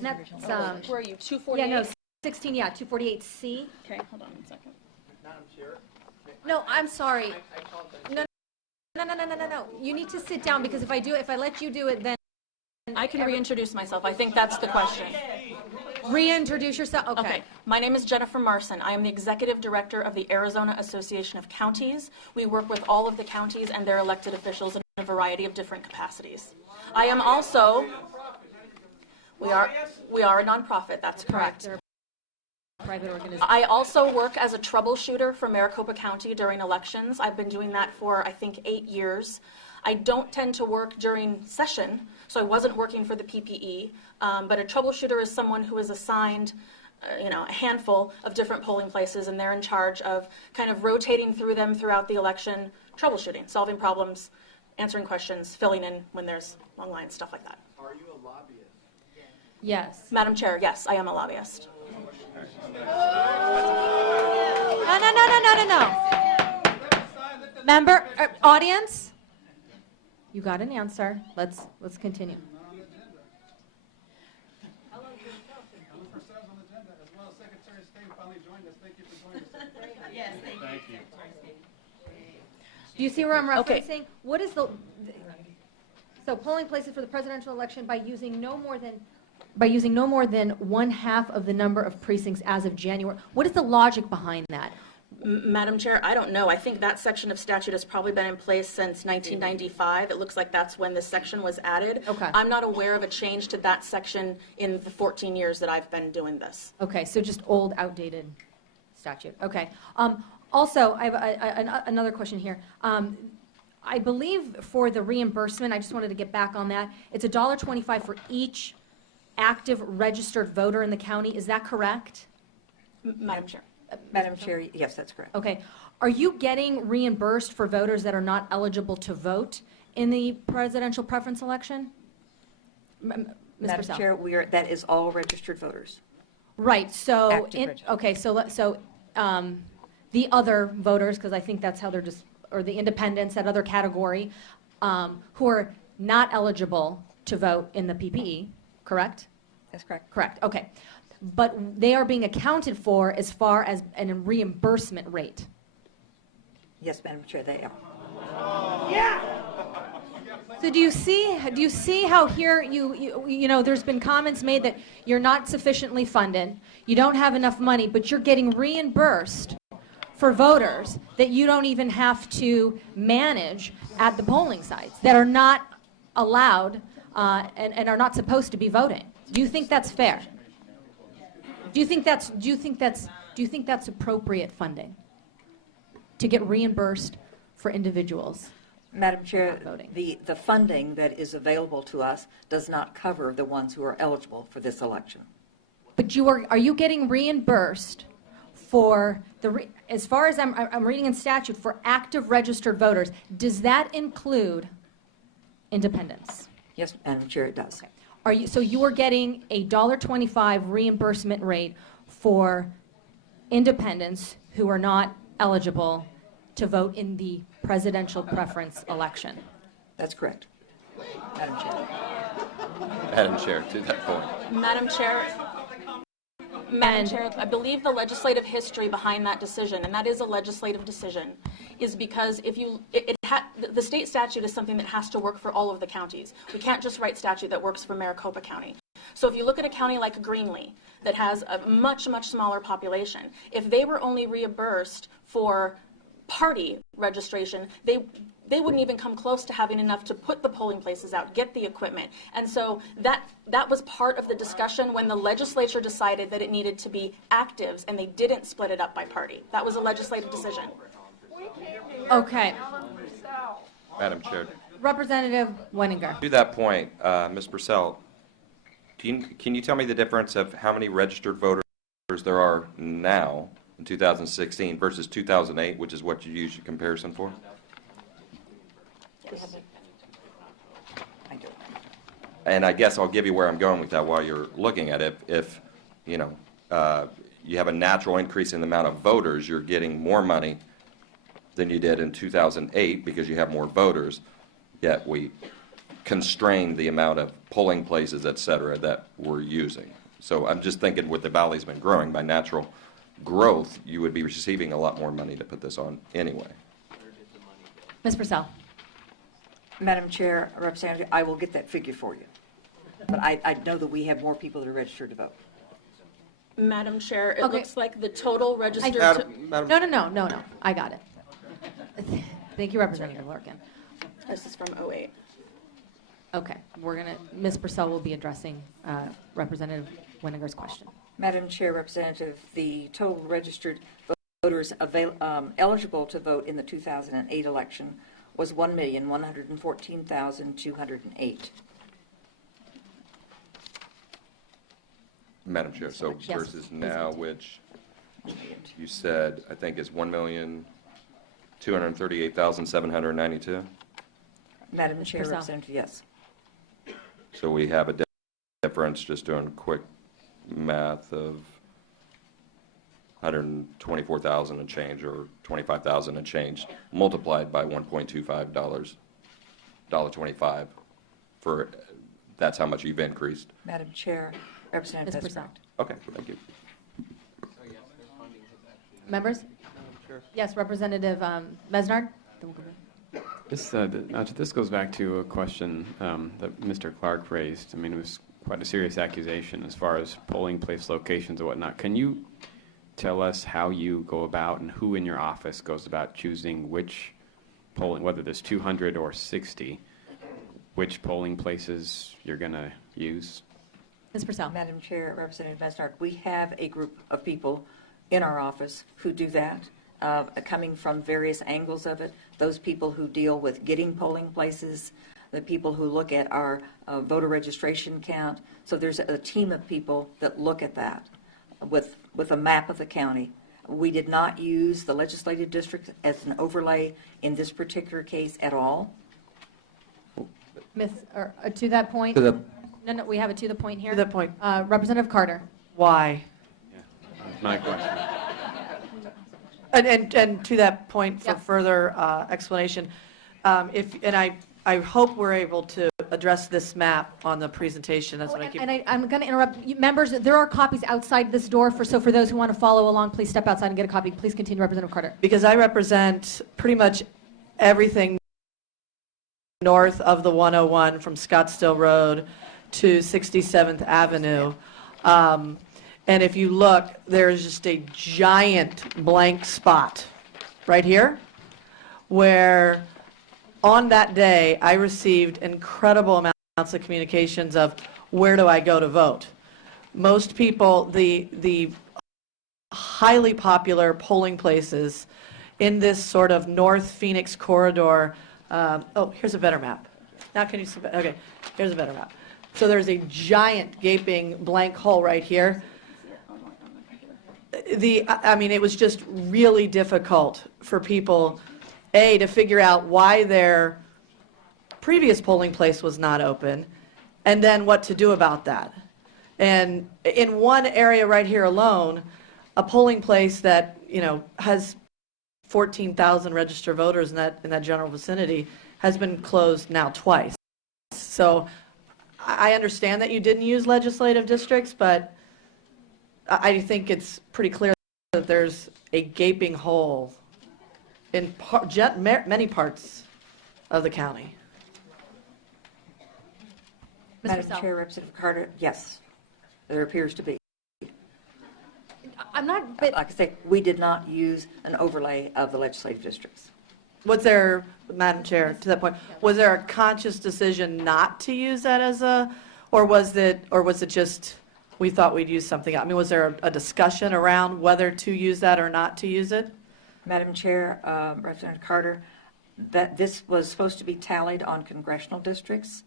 That's, Where are you, 248? yeah, no, 16, yeah, 248C. Okay, hold on one second. Madam Chair? No, I'm sorry. No. You need to sit down, because if I let you do it, then I can reintroduce myself. I think that's the question. reintroduce yourself. Okay. My name is Jennifer Marson. I am the Executive Director of the Arizona Association of Counties. We work with all of the counties and their elected officials in a variety of different capacities. I am also, we are a nonprofit, that's correct. They're a private organization. I also work as a troubleshooter for Maricopa County during elections. I've been doing that for, I think, 8 years. I don't tend to work during session, so I wasn't working for the PPE, but a troubleshooter is someone who is assigned a handful of different polling places, and they're in charge of kind of rotating through them throughout the election, troubleshooting, solving problems, answering questions, filling in when there's long lines, stuff like that. Are you a lobbyist? Yes. Madam Chair, yes, I am a lobbyist. No. Member, audience, you got an answer. Let's continue. Do you see where I'm Okay. referencing? What is so polling places for the presidential election by using no more than 1/2 of the number of precincts as of January. What is the logic behind that? Madam Chair, I don't know. I think that section of statute has probably been in place since 1995. It looks like that's when this section was added. Okay. I'm not aware of a change to that section in the 14 years that I've been doing this. Okay, so just old, outdated. statute. Okay. Also, I have another question here. I believe for the reimbursement, I just wanted to get back on that, it's $1.25 for each active registered voter in the county. Is that correct? Madam Chair. Madam Chair, yes, that's correct. Okay. Are you getting reimbursed for voters that are not eligible to vote in the presidential preference election? Ms. Madam Purcell? Chair, that is all registered voters. Right, so, Active registered. okay, so the other voters, because I think that's how they're just, or the independents, that other category, who are not eligible to vote in the PPE, correct? That's correct. Correct, okay. But they are being accounted for as far as a reimbursement rate. Yes, Madam Chair, they are. So do you see how here you know, there's been comments made that you're not sufficiently funded, you don't have enough money, but you're getting reimbursed for voters that you don't even have to manage at the polling sites, that are not allowed and are not supposed to be voting. Do you think that's fair? Do you think that's appropriate funding to get reimbursed for individuals? Madam Chair, Voting. the funding that is available to us does not cover the ones who are eligible for this election. But are you getting reimbursed for as far as I'm reading in statute, for active registered voters? Does that include independents? Yes, Madam Chair, it does. So you are getting a $1.25 reimbursement rate for independents who are not eligible to vote in the presidential preference election? That's correct. Madam Chair. Madam Chair, to that point. Madam Chair, I believe the legislative history behind that decision, and that is a legislative decision, is because if you, the state statute is something that has to work for all of the counties. We can't just write statute that works for Maricopa County. So if you look at a county like Greenlee, that has a much, much smaller population, if they were only reimbursed for party registration, they wouldn't even come close to having enough to put the polling places out, get the equipment. And so that was part of the discussion when the legislature decided that it needed to be actives, and they didn't split it up by party. That was a legislative decision. Okay. Madam Chair. Representative Wenninger. To that point, Ms. Purcell, can you tell me the difference of how many registered voters there are now in 2016 versus 2008, which is what you use your comparison for? Yes. I do. And I guess I'll give you where I'm going with that while you're looking at it. If, you know, you have a natural increase in the amount of voters, you're getting more money than you did in 2008 because you have more voters, yet we constrain the amount of polling places, et cetera, that we're using. So I'm just thinking with the valley's been growing by natural growth, you would be receiving a lot more money to put this on anyway. Ms. Purcell. Madam Chair, Representative, I will get that figure for you. But I know that we have more people that are registered to vote. Madam Chair, it Okay. looks like the total registered. No. I got it. Thank you, Representative Larkin. This is from '08. Okay, Ms. Purcell will be addressing Representative Wenninger's question. Madam Chair, Representative, the total registered voters eligible to vote in the 2008 election was 1,114,208. Madam Chair, so Yes. versus now, which you said, I think is 1,238,792? Madam Chair, Purcell. Representative, yes. So we have a difference, just doing quick math, of 124,000 and change, or 25,000 and change, multiplied by $1.25, $1.25, for, that's how much you've increased. Madam Chair, Representative, Ms. that's Purcell. correct. Okay, thank you. Members? Yes, Representative Mesnard? This goes back to a question that Mr. Clark raised. I mean, it was quite a serious accusation as far as polling place locations and whatnot. Can you tell us how you go about and who in your office goes about choosing which polling, whether there's 200 or 60, which polling places you're going to use? Ms. Purcell? Madam Chair, Representative Mesnard, we have a group of people in our office who do that, coming from various angles of it, those people who deal with getting polling places, the people who look at our voter registration count. So there's a team of people that look at that with a map of the county. We did not use the legislative district as an overlay in this particular case at all. To that point? To the- No, we have it to the point here. To that point. Representative Carter. Why? That's my question. And to that point, for Yeah. further explanation, I hope we're able to address this map on the presentation. That's what I keep. I'm going to interrupt. Members, there are copies outside this door, so for those who want to follow along, please step outside and get a copy. Please continue, Representative Carter. Because I represent pretty much everything north of the 101 from Scottsdale Road to 67th Avenue. And if you look, there's just a giant blank spot right here where on that day I received incredible amounts of communications of where do I go to vote. Most people, the highly popular polling places in this sort of North Phoenix corridor. Oh, here's a better map. Now can you see? Okay, here's a better map. So there's a giant gaping blank hole right here. I mean, it was just really difficult for people, A, to figure out why their previous polling place was not open, and then what to do about that. And in one area right here alone, a polling place that, has 14,000 registered voters in that general vicinity has been closed now twice. So I understand that you didn't use legislative districts, but I think it's pretty clear that there's a gaping hole in many parts of the county. Ms. Madam Purcell. Chair, Representative Carter, yes, there appears to be. I'm not, but Like I say, we did not use an overlay of the legislative districts. Was there, Madam Chair, to that point, was there a conscious decision not to use that as or was it just, we thought we'd use something? I mean, was there a discussion around whether to use that or not to use it? Madam Chair, Representative Carter, that this was supposed to be tallied on congressional districts.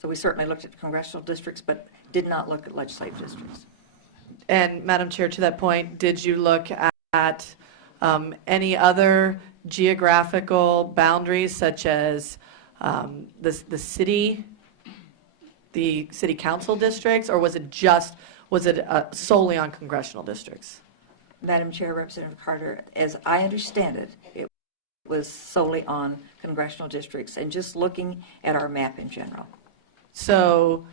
So we certainly looked at congressional districts, but did not look at legislative districts. And Madam Chair, to that point, did you look at any other geographical boundaries such as the city council districts, or was it solely on congressional districts? Madam Chair, Representative Carter, as I understand it, it was solely on congressional districts and just looking at our map in general. So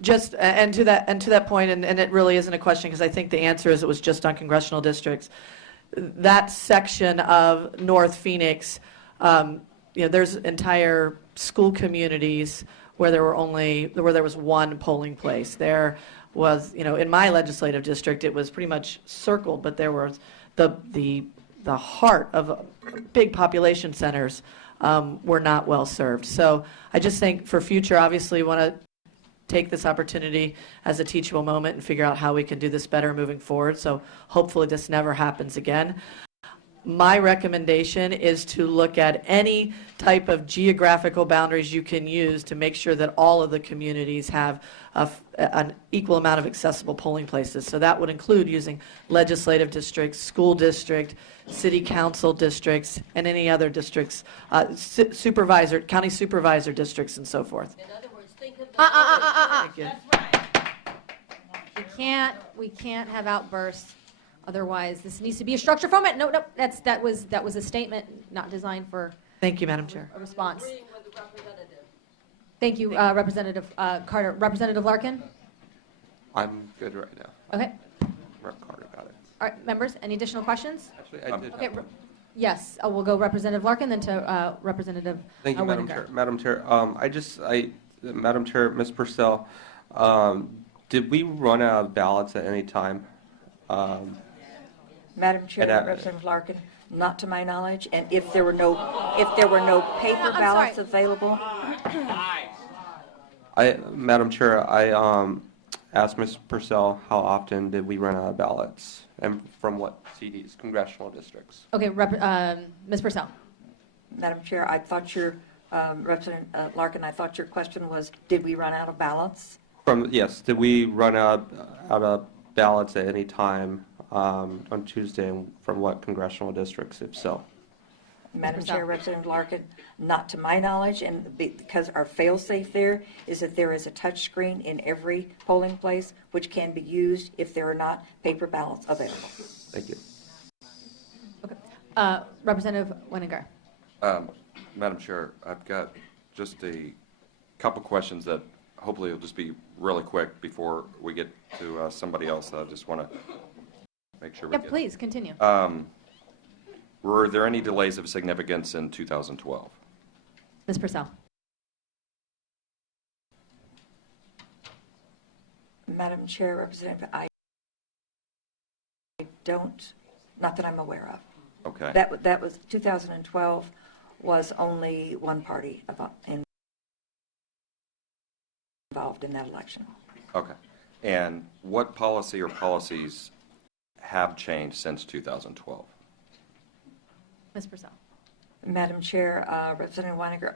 just, and to that point, and it really isn't a question because I think the answer is it was just on congressional districts. That section of North Phoenix, there's entire school communities where there was one polling place. There was, in my legislative district, it was pretty much circled, but there was the heart of big population centers were not well served. So I just think for future, obviously, we want to take this opportunity as a teachable moment and figure out how we can do this better moving forward. So hopefully this never happens again. My recommendation is to look at any type of geographical boundaries you can use to make sure that all of the communities have an equal amount of accessible polling places. So that would include using legislative districts, school district, city council districts, and any other districts, county supervisor districts, and so forth. In other words, think of the. Thank you. we can't have outbursts. Otherwise, this needs to be a structure from it. No, that was a statement not designed for Thank you, Madam Chair. a response. Agreeing with the representative. Thank you, Representative Carter. Representative Larkin? I'm good right now. Okay. Rep. Carter got it. All right, members, any additional questions? Actually, I did Okay, have one. yes, we'll go Representative Larkin, then to Representative Thank you, Madam Winiger. Chair. Madam Chair, Madam Chair, Ms. Purcell, did we run out of ballots at any time? Madam Chair, And, Representative Larkin, not to my knowledge, and if there were no paper I'm ballots sorry. available, Madam Chair, ask Ms. Purcell, how often did we run out of ballots? And from what CDs, congressional districts? Okay, Ms. Purcell. Madam Chair, I thought your, Representative Larkin, I thought your question was, did we run out of ballots? Yes, did we run out of ballots at any time on Tuesday, and from what congressional districts, if so? Madam Purcell. Chair, Representative Larkin, not to my knowledge, and because our fail-safe there is that there is a touch screen in every polling place, which can be used if there are not paper ballots available. Thank you. Representative Winiger. Madam Chair, I've got just a couple questions that hopefully will just be really quick before we get to somebody else. I just want to make sure we Yeah, get. please, continue. Were there any delays of significance in 2012? Ms. Purcell. Madam Chair, Representative, I don't, not that I'm aware of. Okay. That was, 2012 was only one party involved in that election. Okay. And what policy or policies have changed since 2012? Ms. Purcell. Madam Chair, Representative Weiniger,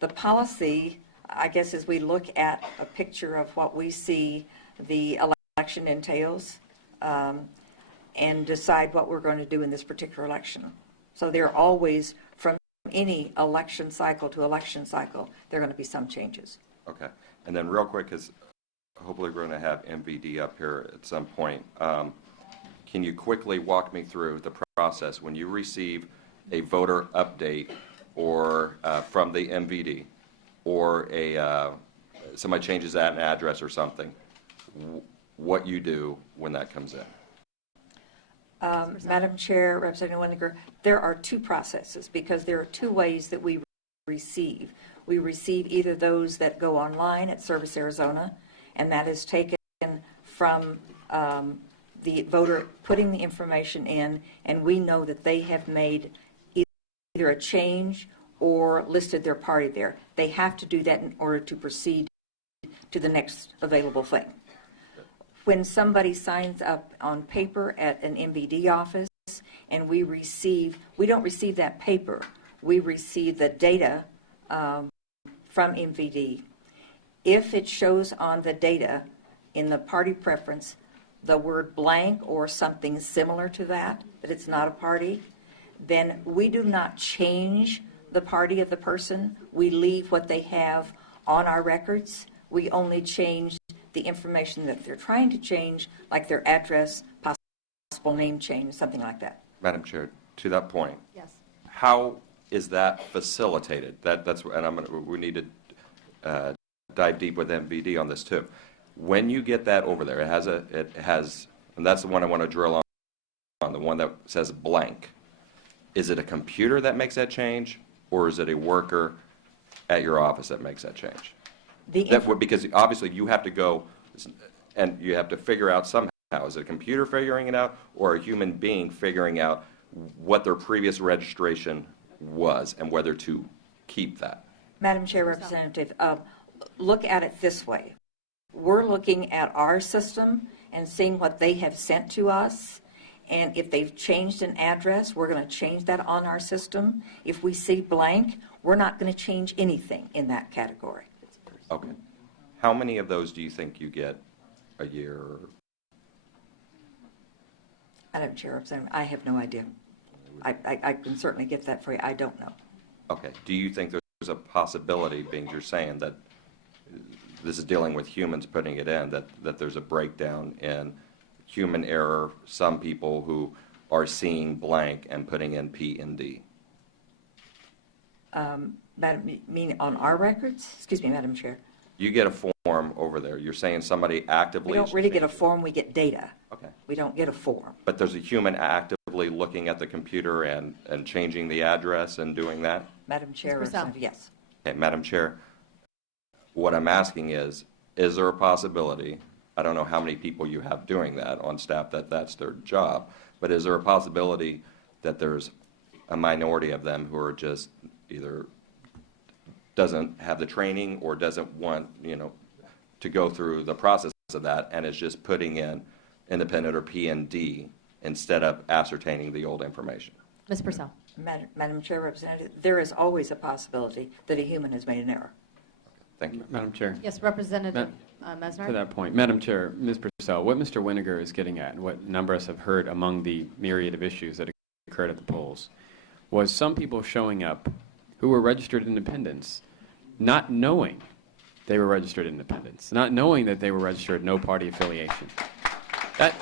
the policy, I guess, as we look at a picture of what we see the election entails, and decide what we're going to do in this particular election. So there are always, from any election cycle to election cycle, there are going to be some changes. Okay. And then real quick, because hopefully we're going to have MVD up here at some point, can you quickly walk me through the process when you receive a voter update or from the MVD, or somebody changes that an address or something, what you do when that comes in? Madam Chair, Representative Winiger, there are two processes because there are two ways that we receive. We receive either those that go online at Service Arizona, and that is taken from the voter putting the information in, and we know that they have made either a change or listed their party there. They have to do that in order to proceed to the next available thing. When somebody signs up on paper at an MVD office and we don't receive that paper, we receive the data from MVD. If it shows on the data in the party preference the word blank or something similar to that it's not a party, then we do not change the party of the person. We leave what they have on our records. We only change the information that they're trying to change, like their address, possible name change, something like that. Madam Chair, to that point, Yes. how is that facilitated? And we need to dive deep with MVD on this too. When you get that over there, it has, and that's the one I want to drill on, the one that says blank. Is it a computer that makes that change, or is it a worker at your office that makes that change? Because obviously you have to go and you have to figure out somehow, is it a computer figuring it out or a human being figuring out what their previous registration was and whether to keep that? Madam Chair, Representative, look at it this way. We're looking at our system and seeing what they have sent to us, and if they've changed an address, we're going to change that on our system. If we see blank, we're not going to change anything in that category. Okay. How many of those do you think you get a year? Madam Chair, Representative, I have no idea. I can certainly get that for you. I don't know. Okay. Do you think there's a possibility, being you're saying that this is dealing with humans putting it in, that there's a breakdown in human error, some people who are seeing blank and putting in P and D? Madam, you mean on our records? Excuse me, Madam Chair. You get a form over there. You're saying somebody actively... We don't really get a form, we get data. Okay. We don't get a form. But there's a human actively looking at the computer and changing the address and doing that? Madam Chair, Ms. Purcell. Representative, yes. Okay, Madam Chair, what I'm asking is there a possibility, I don't know how many people you have doing that on staff that's their job, but is there a possibility that there's a minority of them who are just either doesn't have the training or doesn't want, to go through the process of that and is just putting in independent or PND instead of ascertaining the old information. Ms. Purcell. Madam Chair, Representative, there is always a possibility that a human has made an error. Thank you. Madam Chair. Yes, Representative To Mesnar. that point, Madam Chair, Ms. Purcell, what Mr. Winiger is getting at, and what a number of us have heard among the myriad of issues that occurred at the polls, was some people showing up who were registered independents, not knowing they were registered independents, not knowing that they were registered no party affiliation. That,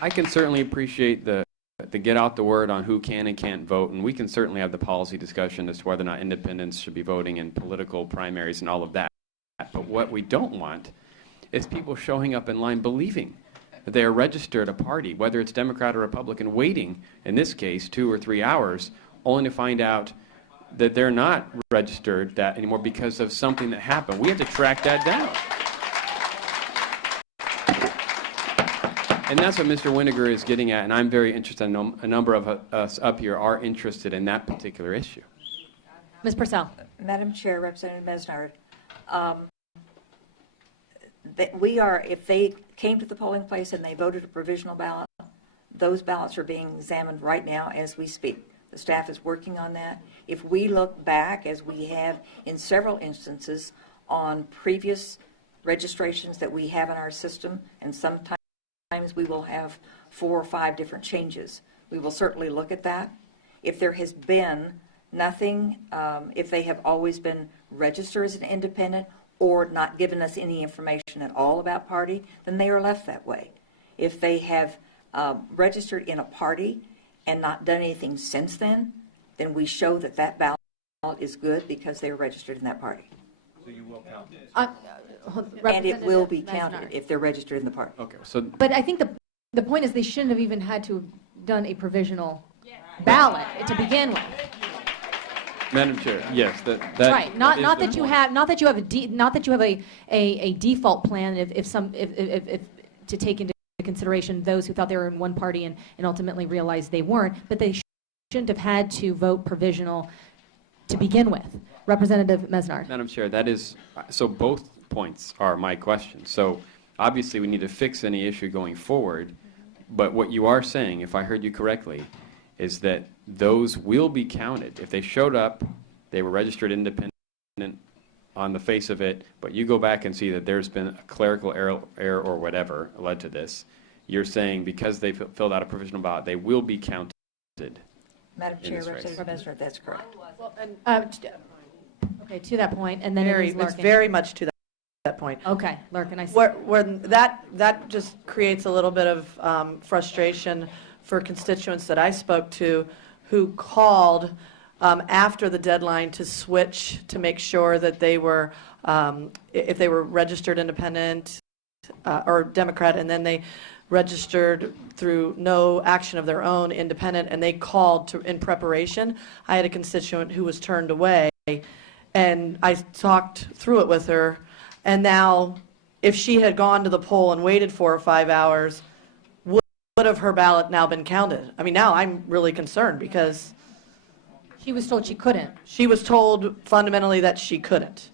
I can certainly appreciate the get out the word on who can and can't vote, and we can certainly have the policy discussion as to whether or not independents should be voting in political primaries and all of that. But what we don't want is people showing up in line believing that they are registered a party, whether it's Democrat or Republican, waiting, in this case, 2 or 3 hours, only to find out that they're not registered that anymore because of something that happened. We have to track that down. And that's what Mr. Winiger is getting at, and I'm very interested, a number of us up here are interested in that particular issue. Ms. Purcell. Madam Chair, Representative Mesnard, we are, if they came to the polling place and they voted a provisional ballot, those ballots are being examined right now as we speak. The staff is working on that. If we look back, as we have in several instances, on previous registrations that we have in our system, and sometimes we will have 4 or 5 different changes. We will certainly look at that. If there has been nothing, if they have always been registered as an independent or not given us any information at all about party, then they are left that way. If they have registered in a party and not done anything since then we show that that ballot is good because they are registered in that party. So you will count it? And it will be Mesnar. counted if they're registered in the party. Okay, so But I think the point is they shouldn't have even had to have done a provisional ballot to begin with. Madam Chair, yes, that Right, not is not the that you point. have, not that you have not that you have a default plan if to take into consideration those who thought they were in one party and ultimately realized they weren't, but they shouldn't have had to vote provisional to begin with. Representative Mesnard. Madam Chair, that is, so both points are my question. So obviously, we need to fix any issue going forward, but what you are saying, if I heard you correctly, is that those will be counted. If they showed up, they were registered independent on the face of it, but you go back and see that there's been a clerical error or whatever led to this, you're saying because they filled out a provisional ballot, they will be counted. Madam In Chair, this race. Representative Mesnard, that's correct. Okay, to that point, and then Very, it is it's Larkin. very much to that point. Okay, Larkin, I see. Where that just creates a little bit of frustration for constituents that I spoke to who called after the deadline to switch to make sure that they were, if they were registered independent or Democrat, and then they registered through no action of their own independent, and they called in preparation. I had a constituent who was turned away, and I talked through it with her, and now if she had gone to the poll and waited 4 or 5 hours, would have her ballot now been counted? I mean, now I'm really concerned because She was told she couldn't. she was told fundamentally that she couldn't.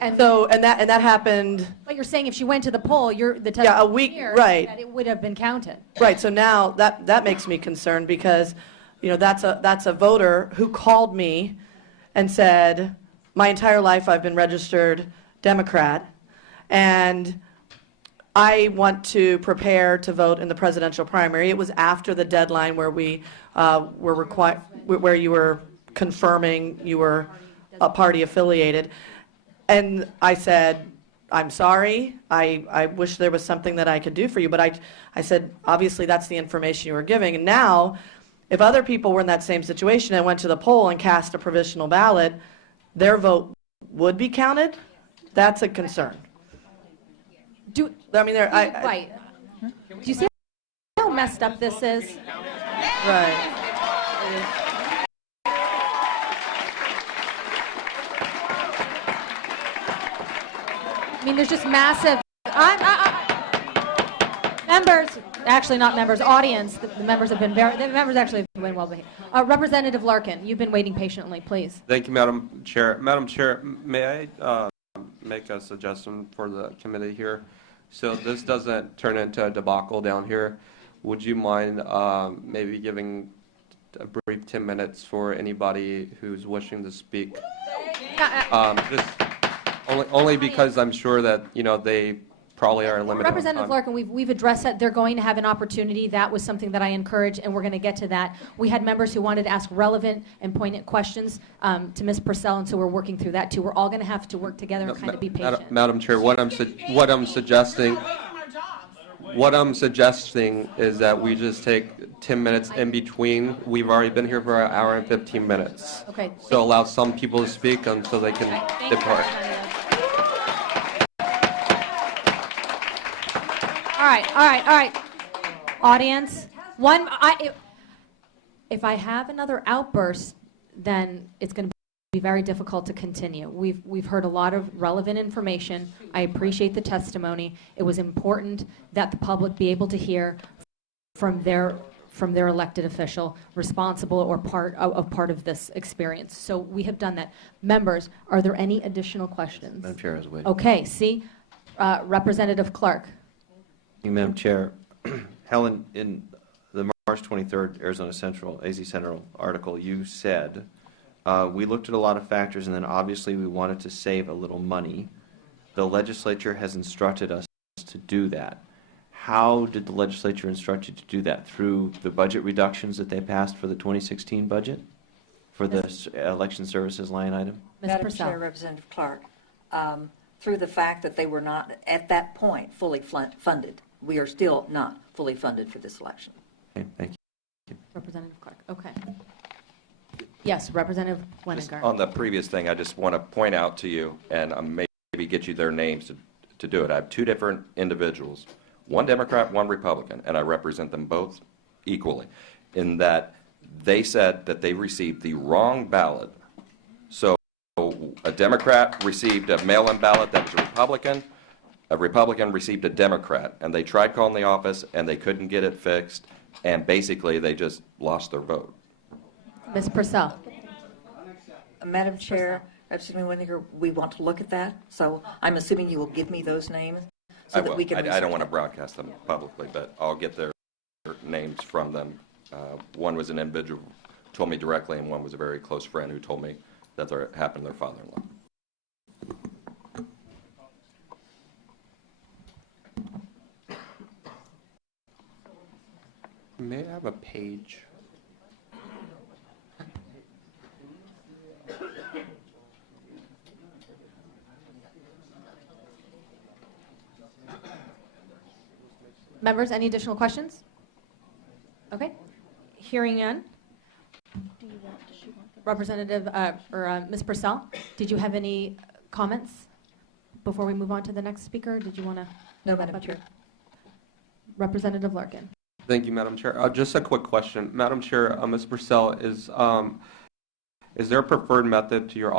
And So, and that happened, but you're saying if she went to the poll, the Yeah, a testimony week- here right. that it would have been counted. right, so now that makes me concerned because, you know, that's a voter who called me and said, my entire life I've been registered Democrat, and I want to prepare to vote in the presidential primary. It was after the deadline where we were required, where you were confirming you were a party affiliated. And I said, I'm sorry, I wish there was something that I could do for you, but I said, obviously that's the information you were giving. And now, if other people were in that same situation and went to the poll and cast a provisional ballot, their vote would be counted? That's a concern. I mean, Right. Do you see how messed up this is? Right. I mean, there's just massive, members, actually not members, audience, the members have been the members actually have been well behaved. Representative Larkin, you've been waiting patiently, please. Thank you, Madam Chair. Madam Chair, may I make a suggestion for the committee here? So this doesn't turn into a debacle down here. Would you mind maybe giving a brief 10 minutes for anybody who's wishing to speak? Just only because I'm sure that, you know, they probably are limited on Representative time. Larkin, we've addressed that. They're going to have an opportunity. That was something that I encouraged, and we're going to get to that. We had members who wanted to ask relevant and poignant questions to Ms. Purcell, and so we're working through that too. We're all going to have to work together and kind of be patient. Madam Chair, what I'm suggesting is that we just take 10 minutes in between. We've already been here for an hour and 15 minutes. Okay. So allow some people to speak until they can Thank you, depart. Representative. All right. Audience, if I have another outburst, then it's going to be very difficult to continue. We've heard a lot of relevant information. I appreciate the testimony. It was important that the public be able to hear from their elected official responsible or part of this experience. So we have done that. Members, are there any additional questions? Madam Chair, I was waiting. Okay, see, Representative Clark. Thank you, Madam Chair. Helen, in the March 23rd Arizona Central, AZ Central article, you said, we looked at a lot of factors and then obviously we wanted to save a little money. The legislature has instructed us to do that. How did the legislature instruct you to do that? Through the budget reductions that they passed for the 2016 budget? For the election services line item? Ms. Madam Purcell. Chair, Representative Clark, through the fact that they were not, at that point, fully funded. We are still not fully funded for this election. Okay, thank you. Representative Clark, okay. Yes, Representative Just Wenninger. on the previous thing, I just want to point out to you, and maybe get you their names to do it. I have two different individuals, one Democrat, one Republican, and I represent them both equally, in that they said that they received the wrong ballot. So a Democrat received a mail-in ballot that was a Republican received a Democrat, and they tried calling the office, and they couldn't get it fixed, and basically they just lost their vote. Ms. Purcell. Madam Chair, Representative Winninger, we want to look at that, so I'm assuming you will give me those names so I that will. we can I don't research want to it. broadcast them publicly, but I'll get their names from them. One was an individual who told me directly, and one was a very close friend who told me that it happened to their father-in-law. May I have a page? Members, any additional questions? Okay, hearing none. Representative, Ms. Purcell, did you have any comments before we move on to the next speaker? Did you want to? No, Madam Chair. Representative Larkin. Thank you, Madam Chair. Just a quick question. Madam Chair, Ms. Purcell, is there a preferred method to your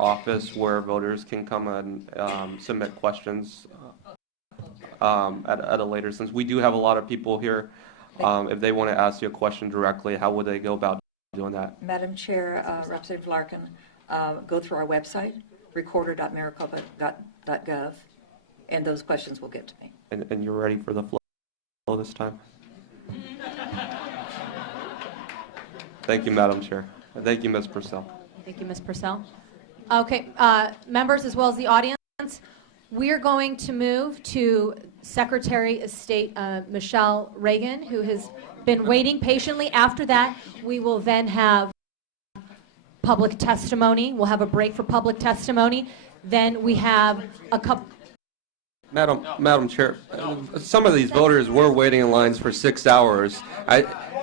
office where voters can come and submit questions at a later, since we do have a lot of people here, if they want to ask you a question directly, how would they go about doing that? Madam Chair, Representative Larkin, go through our website, recorder.maricopa.gov, and those questions will get to me. And you're ready for the flow this time? Thank you, Madam Chair. Thank you, Ms. Purcell. Thank you, Ms. Purcell. Okay, members as well as the audience, we are going to move to Secretary of State Michelle Reagan, who has been waiting patiently. After that, we will then have public testimony. We'll have a break for public testimony. Then we have a couple. Madam Chair, some of these voters were waiting in lines for 6 hours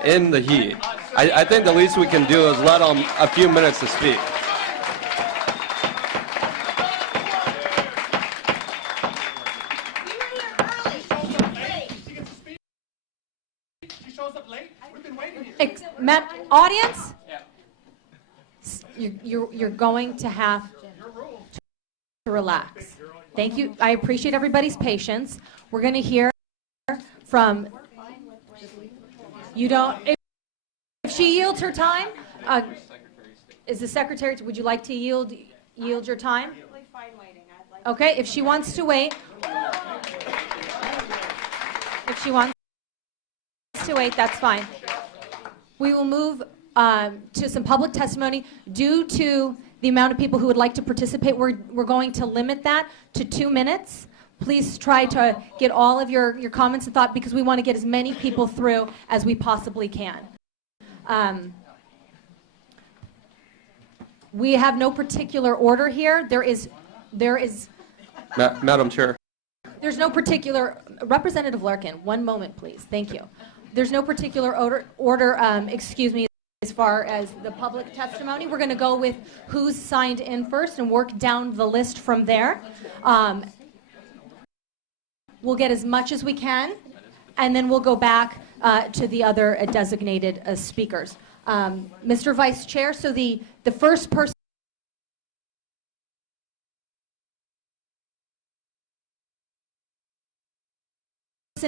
in the heat. I think the least we can do is let them a few minutes to speak. She shows up late. We've been waiting here. Audience, you're going to have to relax. Thank you. I appreciate everybody's patience. We're going to hear from You don't, if she yields her time, is the secretary, would you like to yield your time? Okay, if she wants to wait. If she wants to wait, that's fine. We will move to some public testimony. Due to the amount of people who would like to participate, we're going to limit that to 2 minutes. Please try to get all of your comments and thought, because we want to get as many people through as we possibly can. We have no particular order here. There's Madam Chair. no particular, Representative Larkin, one moment, please. Thank you. There's no particular order, excuse me, as far as the public testimony. We're going to go with who's signed in first and work down the list from there. We'll get as much as we can, and then we'll go back to the other designated speakers. Mr. Vice Chair, so the first person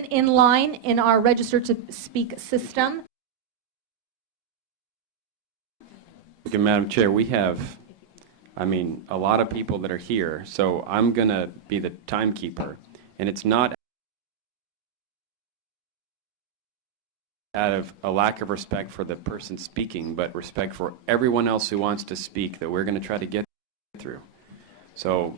in line in our register to speak system. Okay, Madam Chair, we have, a lot of people that are here, so I'm going to be the timekeeper. And it's not out of a lack of respect for the person speaking, but respect for everyone else who wants to speak that we're going to try to get through. So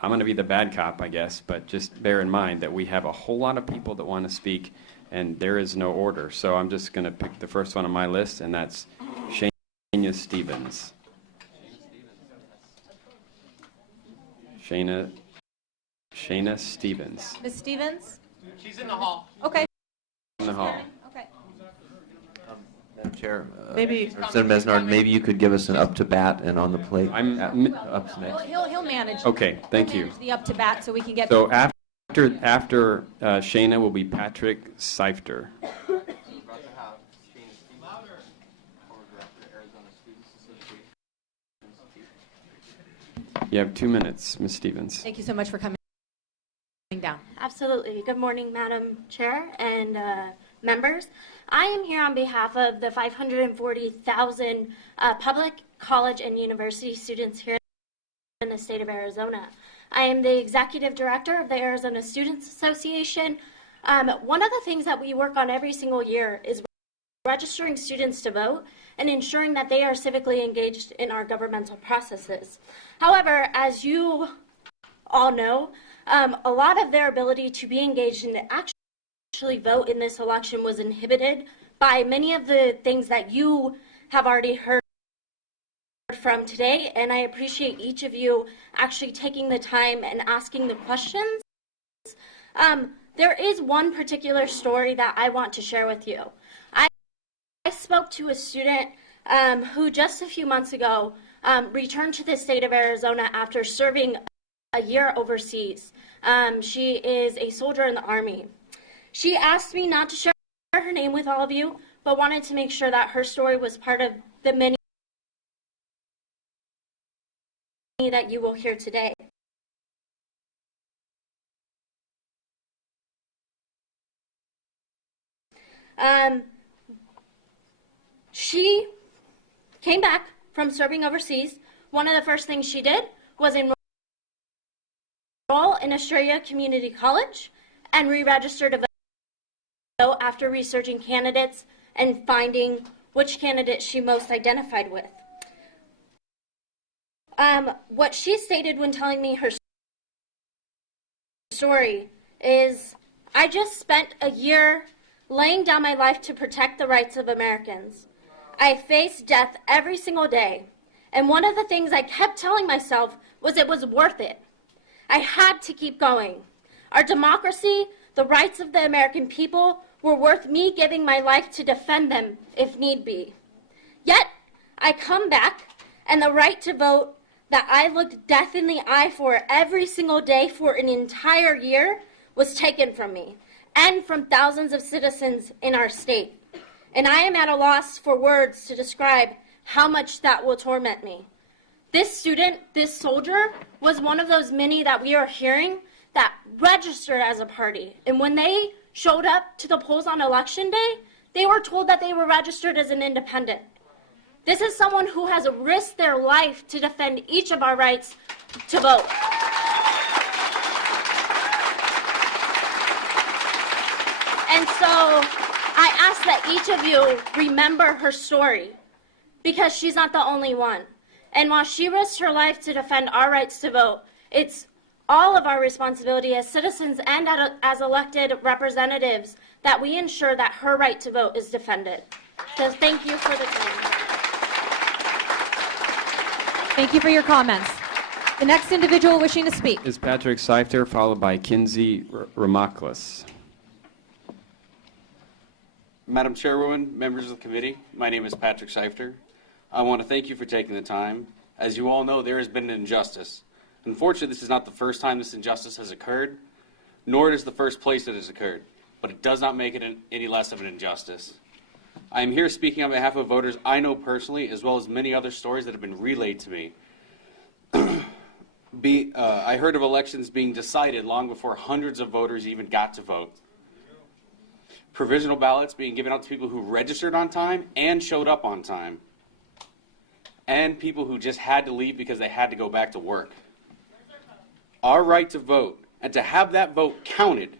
I'm going to be the bad cop, I guess, but just bear in mind that we have a whole lot of people that want to speak, and there is no order. So I'm just going to pick the first one on my list, and that's Shayna Stevens. Shayna Stevens. Ms. Stevens? She's in the hall. Okay. In the hall. Okay. Madam Chair, Maybe- Representative Mesnard, maybe you could give us an up to bat and on the plate. Up next. He'll manage. Okay, thank you. He'll manage the up to bat so we can get. So after Shayna will be Patrick Seifter. You have 2 minutes, Ms. Stevens. Thank you so much for coming down. Absolutely. Good morning, Madam Chair and members. I am here on behalf of the 540,000 public college and university students here in the state of Arizona. I am the executive director of the Arizona Students Association. One of the things that we work on every single year is registering students to vote and ensuring that they are civically engaged in our governmental processes. However, as you all know, a lot of their ability to be engaged and to actually vote in this election was inhibited by many of the things that you have already heard from today, and I appreciate each of you actually taking the time and asking the questions. There is one particular story that I want to share with you. I spoke to a student who just a few months ago returned to the state of Arizona after serving a year overseas. She is a soldier in the Army. She asked me not to share her name with all of you, but wanted to make sure that her story was part of the many that you will hear today. She came back from serving overseas. One of the first things she did was enroll in Estrella Community College and re-register to vote after researching candidates and finding which candidate she most identified with. What she stated when telling me her story is, I just spent a year laying down my life to protect the rights of Americans. I faced death every single day, and one of the things I kept telling myself was it was worth it. I had to keep going. Our democracy, the rights of the American people, were worth me giving my life to defend them if need be. Yet, I come back, and the right to vote that I looked death in the eye for every single day for an entire year was taken from me, and from thousands of citizens in our state. And I am at a loss for words to describe how much that will torment me. This student, this soldier, was one of those many that we are hearing that registered as a party. And when they showed up to the polls on election day, they were told that they were registered as an independent. This is someone who has risked their life to defend each of our rights to vote. And so I ask that each of you remember her story, because she's not the only one. And while she risked her life to defend our rights to vote, it's all of our responsibility as citizens and as elected representatives that we ensure that her right to vote is defended. So thank you for the time. Thank you for your comments. The next individual wishing to speak. Is Patrick Seifter, followed by Kinsey Ramaklis. Madam Chairwoman, members of the committee, my name is Patrick Seifter. I want to thank you for taking the time. As you all know, there has been an injustice. Unfortunately, this is not the first time this injustice has occurred, nor is the first place it has occurred, but it does not make it any less of an injustice. I am here speaking on behalf of voters I know personally, as well as many other stories that have been relayed to me. I heard of elections being decided long before hundreds of voters even got to vote. Provisional ballots being given out to people who registered on time and showed up on time, and people who just had to leave because they had to go back to work. Our right to vote, and to have that vote counted,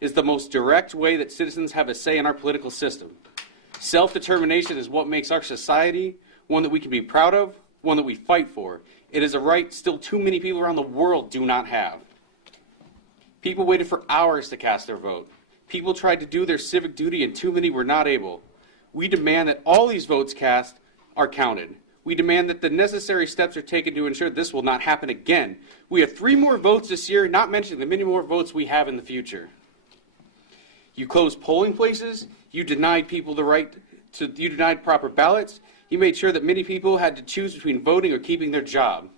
is the most direct way that citizens have a say in our political system. Self-determination is what makes our society one that we can be proud of, one that we fight for. It is a right still too many people around the world do not have. People waited for hours to cast their vote. People tried to do their civic duty and too many were not able. We demand that all these votes cast are counted. We demand that the necessary steps are taken to ensure this will not happen again. We have 3 more votes this year, not mentioning the many more votes we have in the future. You closed polling places, you denied people the right to, you denied proper ballots, you made sure that many people had to choose between voting or keeping their job.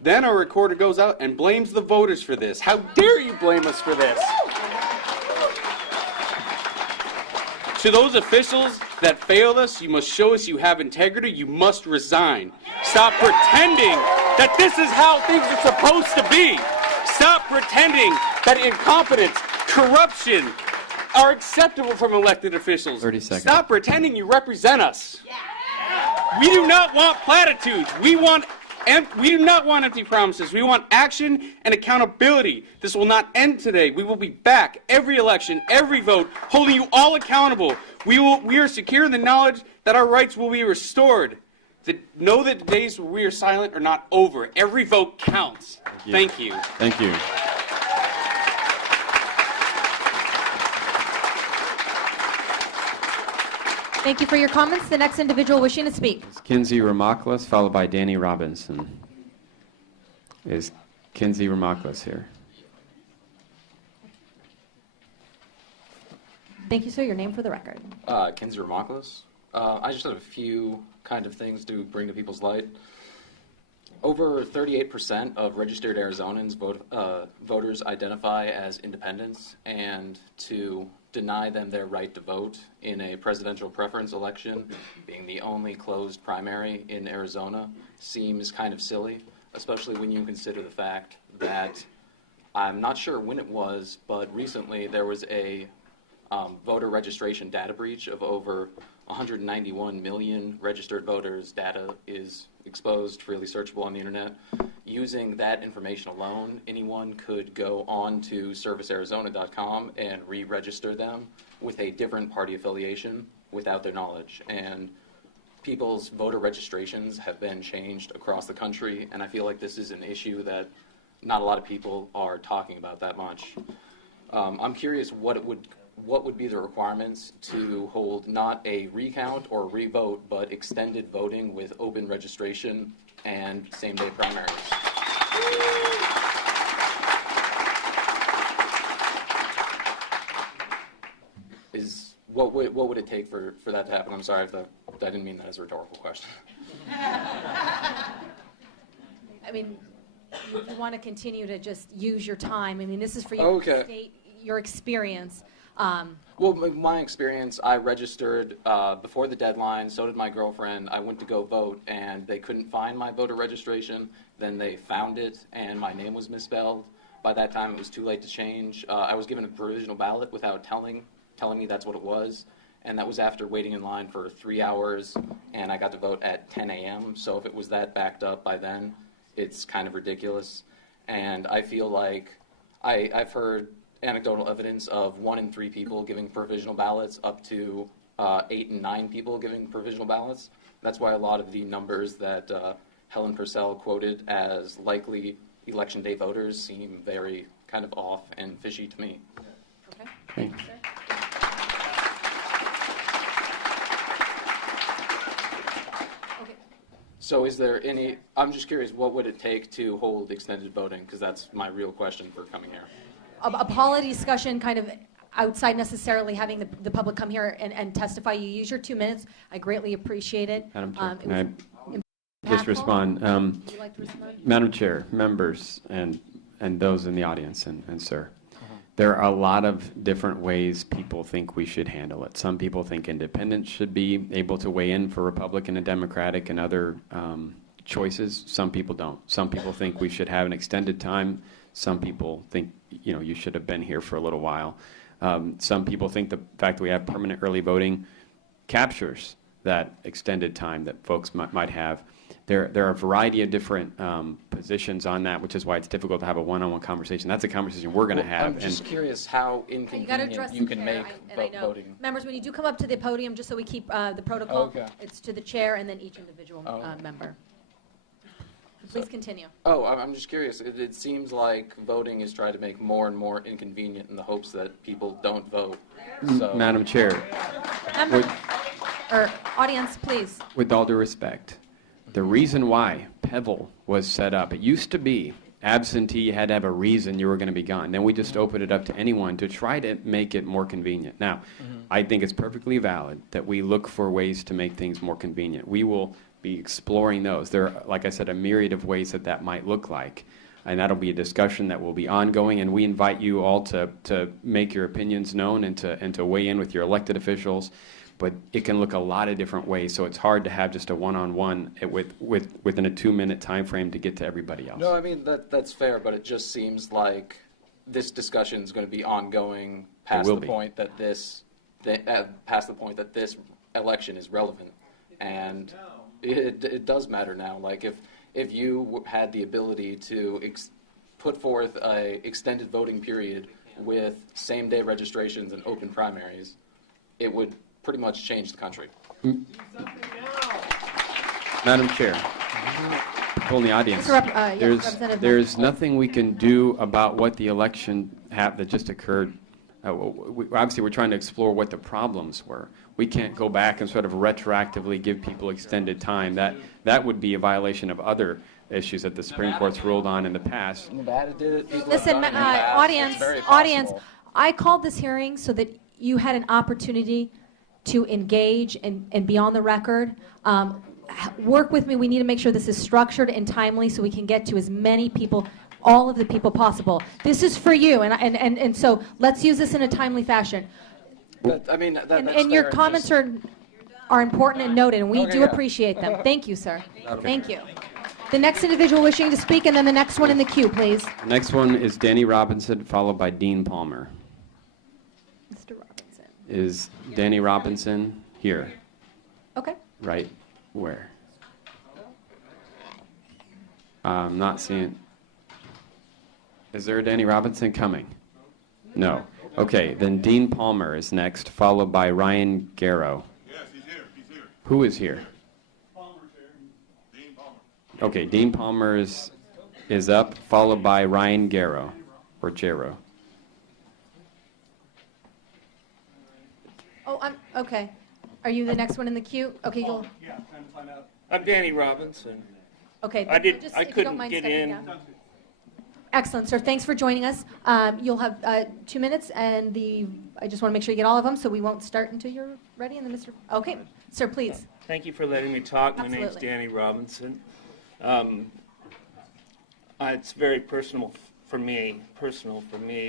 Then our recorder goes out and blames the voters for this. How dare you blame us for this? To those officials that failed us, you must show us you have integrity. You must resign. Stop pretending that this is how things are supposed to be. Stop pretending that incompetence, corruption are acceptable from elected officials. 30 seconds. Stop pretending you represent us. We do not want platitudes. We do not want empty promises. We want action and accountability. This will not end today. We will be back every election, every vote, holding you all accountable. We are secure in the knowledge that our rights will be restored. Know that the days where we are silent are not over. Every vote counts. Thank you. Thank you. Thank you for your comments. The next individual wishing to speak. Is Kinsey Ramaklis, followed by Danny Robinson. Is Kinsey Ramaklis here? Thank you, sir. Your name for the record. Kinsey Ramaklis. I just have a few kind of things to bring to people's light. Over 38% of registered Arizonans voters identify as independents, and to deny them their right to vote in a presidential preference election, being the only closed primary in Arizona, seems kind of silly, especially when you consider the fact that I'm not sure when it was, but recently there was a voter registration data breach of over 191 million registered voters. Data is exposed, freely searchable on the internet. Using that information alone, anyone could go on to servicearizona.com and re-register them with a different party affiliation without their knowledge. And people's voter registrations have been changed across the country, and I feel like this is an issue that not a lot of people are talking about that much. I'm curious what would be the requirements to hold not a recount or revote, but extended voting with open registration and same-day primaries. What would it take for that to happen? I'm sorry if I didn't mean that as a rhetorical question. I mean, you want to continue to just use your time. I mean, this is for you to state your experience. Well, my experience, I registered before the deadline, so did my girlfriend. I went to go vote, and they couldn't find my voter registration. Then they found it, and my name was misspelled. By that time, it was too late to change. I was given a provisional ballot without telling me that's what it was. and that was after waiting in line for 3 hours, and I got to vote at 10 a.m. So if it was that backed up by then, it's kind of ridiculous. And I feel like I've heard anecdotal evidence of 1 in 3 people giving provisional ballots up to 8 and 9 people giving provisional ballots. That's why a lot of the numbers that Helen Purcell quoted as likely election day voters seem very kind of off and fishy to me. Okay. Thank you, sir. Okay. So is there any, I'm just curious, what would it take to hold extended voting? Because that's my real question for coming here. A polity discussion kind of outside necessarily having the public come here and testify. You use your 2 minutes. I greatly appreciate it. Madam Chair, It can was I just impactful. respond? Would you like to respond? Madam Chair, members, and those in the audience, and sir, there are a lot of different ways people think we should handle it. Some people think independents should be able to weigh in for Republican and Democratic and other choices. Some people don't. Some people think we should have an extended time. Some people think, you should have been here for a little while. Some people think the fact that we have permanent early voting captures that extended time that folks might have. There are a variety of different positions on that, which is why it's difficult to have a one-on-one conversation. That's a conversation we're going to have. I'm just curious how You gotta inconvenient address you the can chair, make and I know. voting. Members, when you do come up to the podium, just so we keep the protocol, Okay. it's to the chair and then each individual Oh. member. Please continue. Oh, I'm just curious. It seems like voting is trying to make more and more inconvenient in the hopes that people don't vote. So, Madam Chair, Member, Would- or audience, please. with all due respect, the reason why PEVL was set up, it used to be absentee, you had to have a reason you were going to be gone. Then we just opened it up to anyone to try to make it more convenient. Now, I think it's perfectly valid that we look for ways to make things more convenient. We will be exploring those. There are, like I said, a myriad of ways that might look like. And that'll be a discussion that will be ongoing, and we invite you all to make your opinions known and to weigh in with your elected officials. But it can look a lot of different ways, so it's hard to have just a one-on-one within a 2-minute time frame to get to everybody else. no, I mean, that's fair, but it just seems like this discussion is going to be ongoing past will the be. point that this election is relevant. And it does matter now. Like if you had the ability to put forth a extended voting period with same-day registrations and open primaries, it would pretty much change the country. Madam Chair, people in the audience, Representative there's nothing we can do about what the election that just occurred. Obviously, we're trying to explore what the problems were. We can't go back and sort of retroactively give people extended time. That would be a violation of other issues that the Supreme Court's ruled on in the past. Nevada did it. People have Listen, done it in the past. It's very audience, possible. I called this hearing so that you had an opportunity to engage and be on the record. Work with me. We need to make sure this is structured and timely so we can get to as many people, all of the people possible. This is for you, and so let's use this in a timely fashion. I mean, And your comments are important and noted, and we Okay, do yeah. appreciate them. Thank you, sir. Thank you. The next individual wishing to speak, and then the next one in the queue, please. The next one is Danny Robinson, followed by Dean Palmer. Mr. Robinson. Is Danny Robinson here? Okay. Right where? I'm not seeing. Is there a Danny Robinson coming? No. Okay, then Dean Palmer is next, followed by Ryan Garrow. Yes, he's here, he's here. Who is here? Palmer's here. Dean Palmer. Okay, Dean Palmer is up, followed by Ryan Garrow, or Jarrow. Oh, okay. Are you the next one in the queue? Okay, you'll, Yeah, trying to find out. I'm Danny Robinson. okay. I just I if you don't couldn't mind get stepping in. down. Excellent, sir. Thanks for joining us. You'll have 2 minutes, and I just want to make sure you get all of them, so we won't start until you're ready. And then okay, sir, please. Thank you for letting me talk. My name's Absolutely. Danny Robinson. It's very personal for me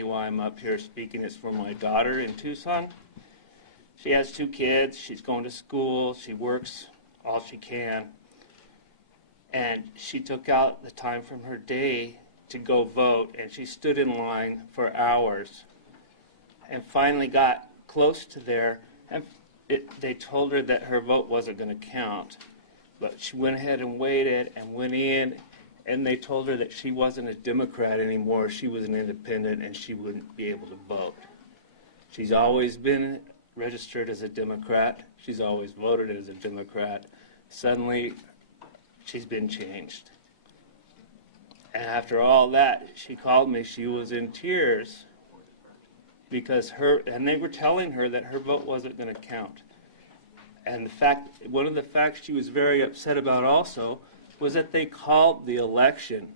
why I'm up here speaking. It's for my daughter in Tucson. She has 2 kids. She's going to school. She works all she can. And she took out the time from her day to go vote, and she stood in line for hours and finally got close to there. And they told her that her vote wasn't going to count, but she went ahead and waited and went in, and they told her that she wasn't a Democrat anymore, she was an independent, and she wouldn't be able to vote. She's always been registered as a Democrat. She's always voted as a Democrat. Suddenly, she's been changed. And after all that, she called me. She was in tears because they were telling her that her vote wasn't going to count. And one of the facts she was very upset about also was that they called the election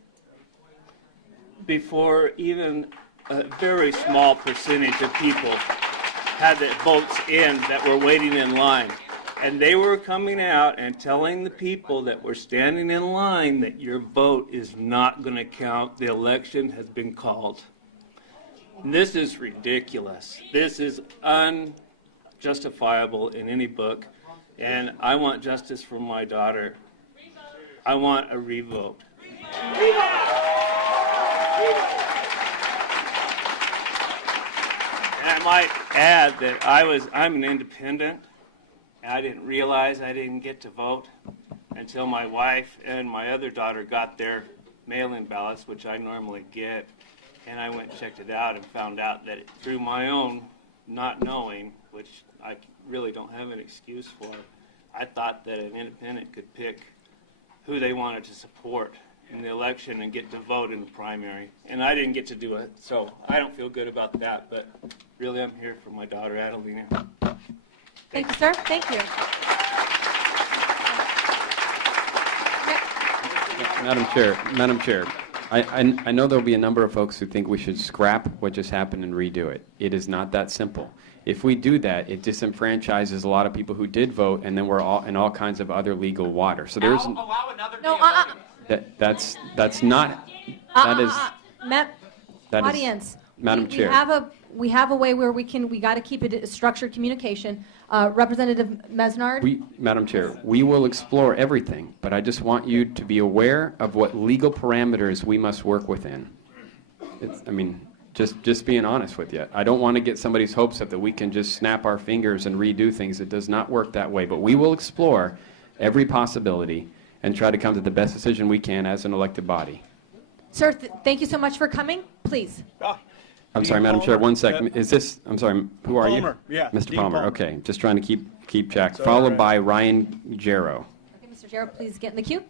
before even a very small percentage of people had their votes in that were waiting in line. And they were coming out and telling the people that were standing in line that your vote is not going to count. The election has been called. And this is ridiculous. This is unjustifiable in any book. And I want justice for my daughter. I want a revote. And I might add that I'm an independent. I didn't realize I didn't get to vote until my wife and my other daughter got their mail-in ballots, which I normally get. And I went and checked it out and found out that through my own not knowing, which I really don't have an excuse for, I thought that an independent could pick who they wanted to support in the election and get to vote in the primary. And I didn't get to do it, so I don't feel good about that. But really, I'm here for my daughter, Adelina. Thank you, sir. Thank you. Madam Chair, I know there'll be a number of folks who think we should scrap what just happened and redo it. It is not that simple. If we do that, it disenfranchises a lot of people who did vote, and then we're all in all kinds of other legal water. So there's Allow another No, day of voting. that's not that is that is audience. Madam we Chair. We have a way where we got to keep it a structured communication. Representative Mesnard? Madam Chair, we will explore everything, but I just want you to be aware of what legal parameters we must work within. Just being honest with you. I don't want to get somebody's hopes up that we can just snap our fingers and redo things. It does not work that way, but we will explore every possibility and try to come to the best decision we can as an elected body. Sir, thank you so much for coming. Please. I'm sorry, Madam Chair, one second. Is this, I'm sorry, who are you? Palmer, yeah, Mr. Dean Palmer, Palmer. okay. Just trying to keep track. all Followed right. by Ryan Jarrow. Okay, Mr. Jarrett, please get in the queue.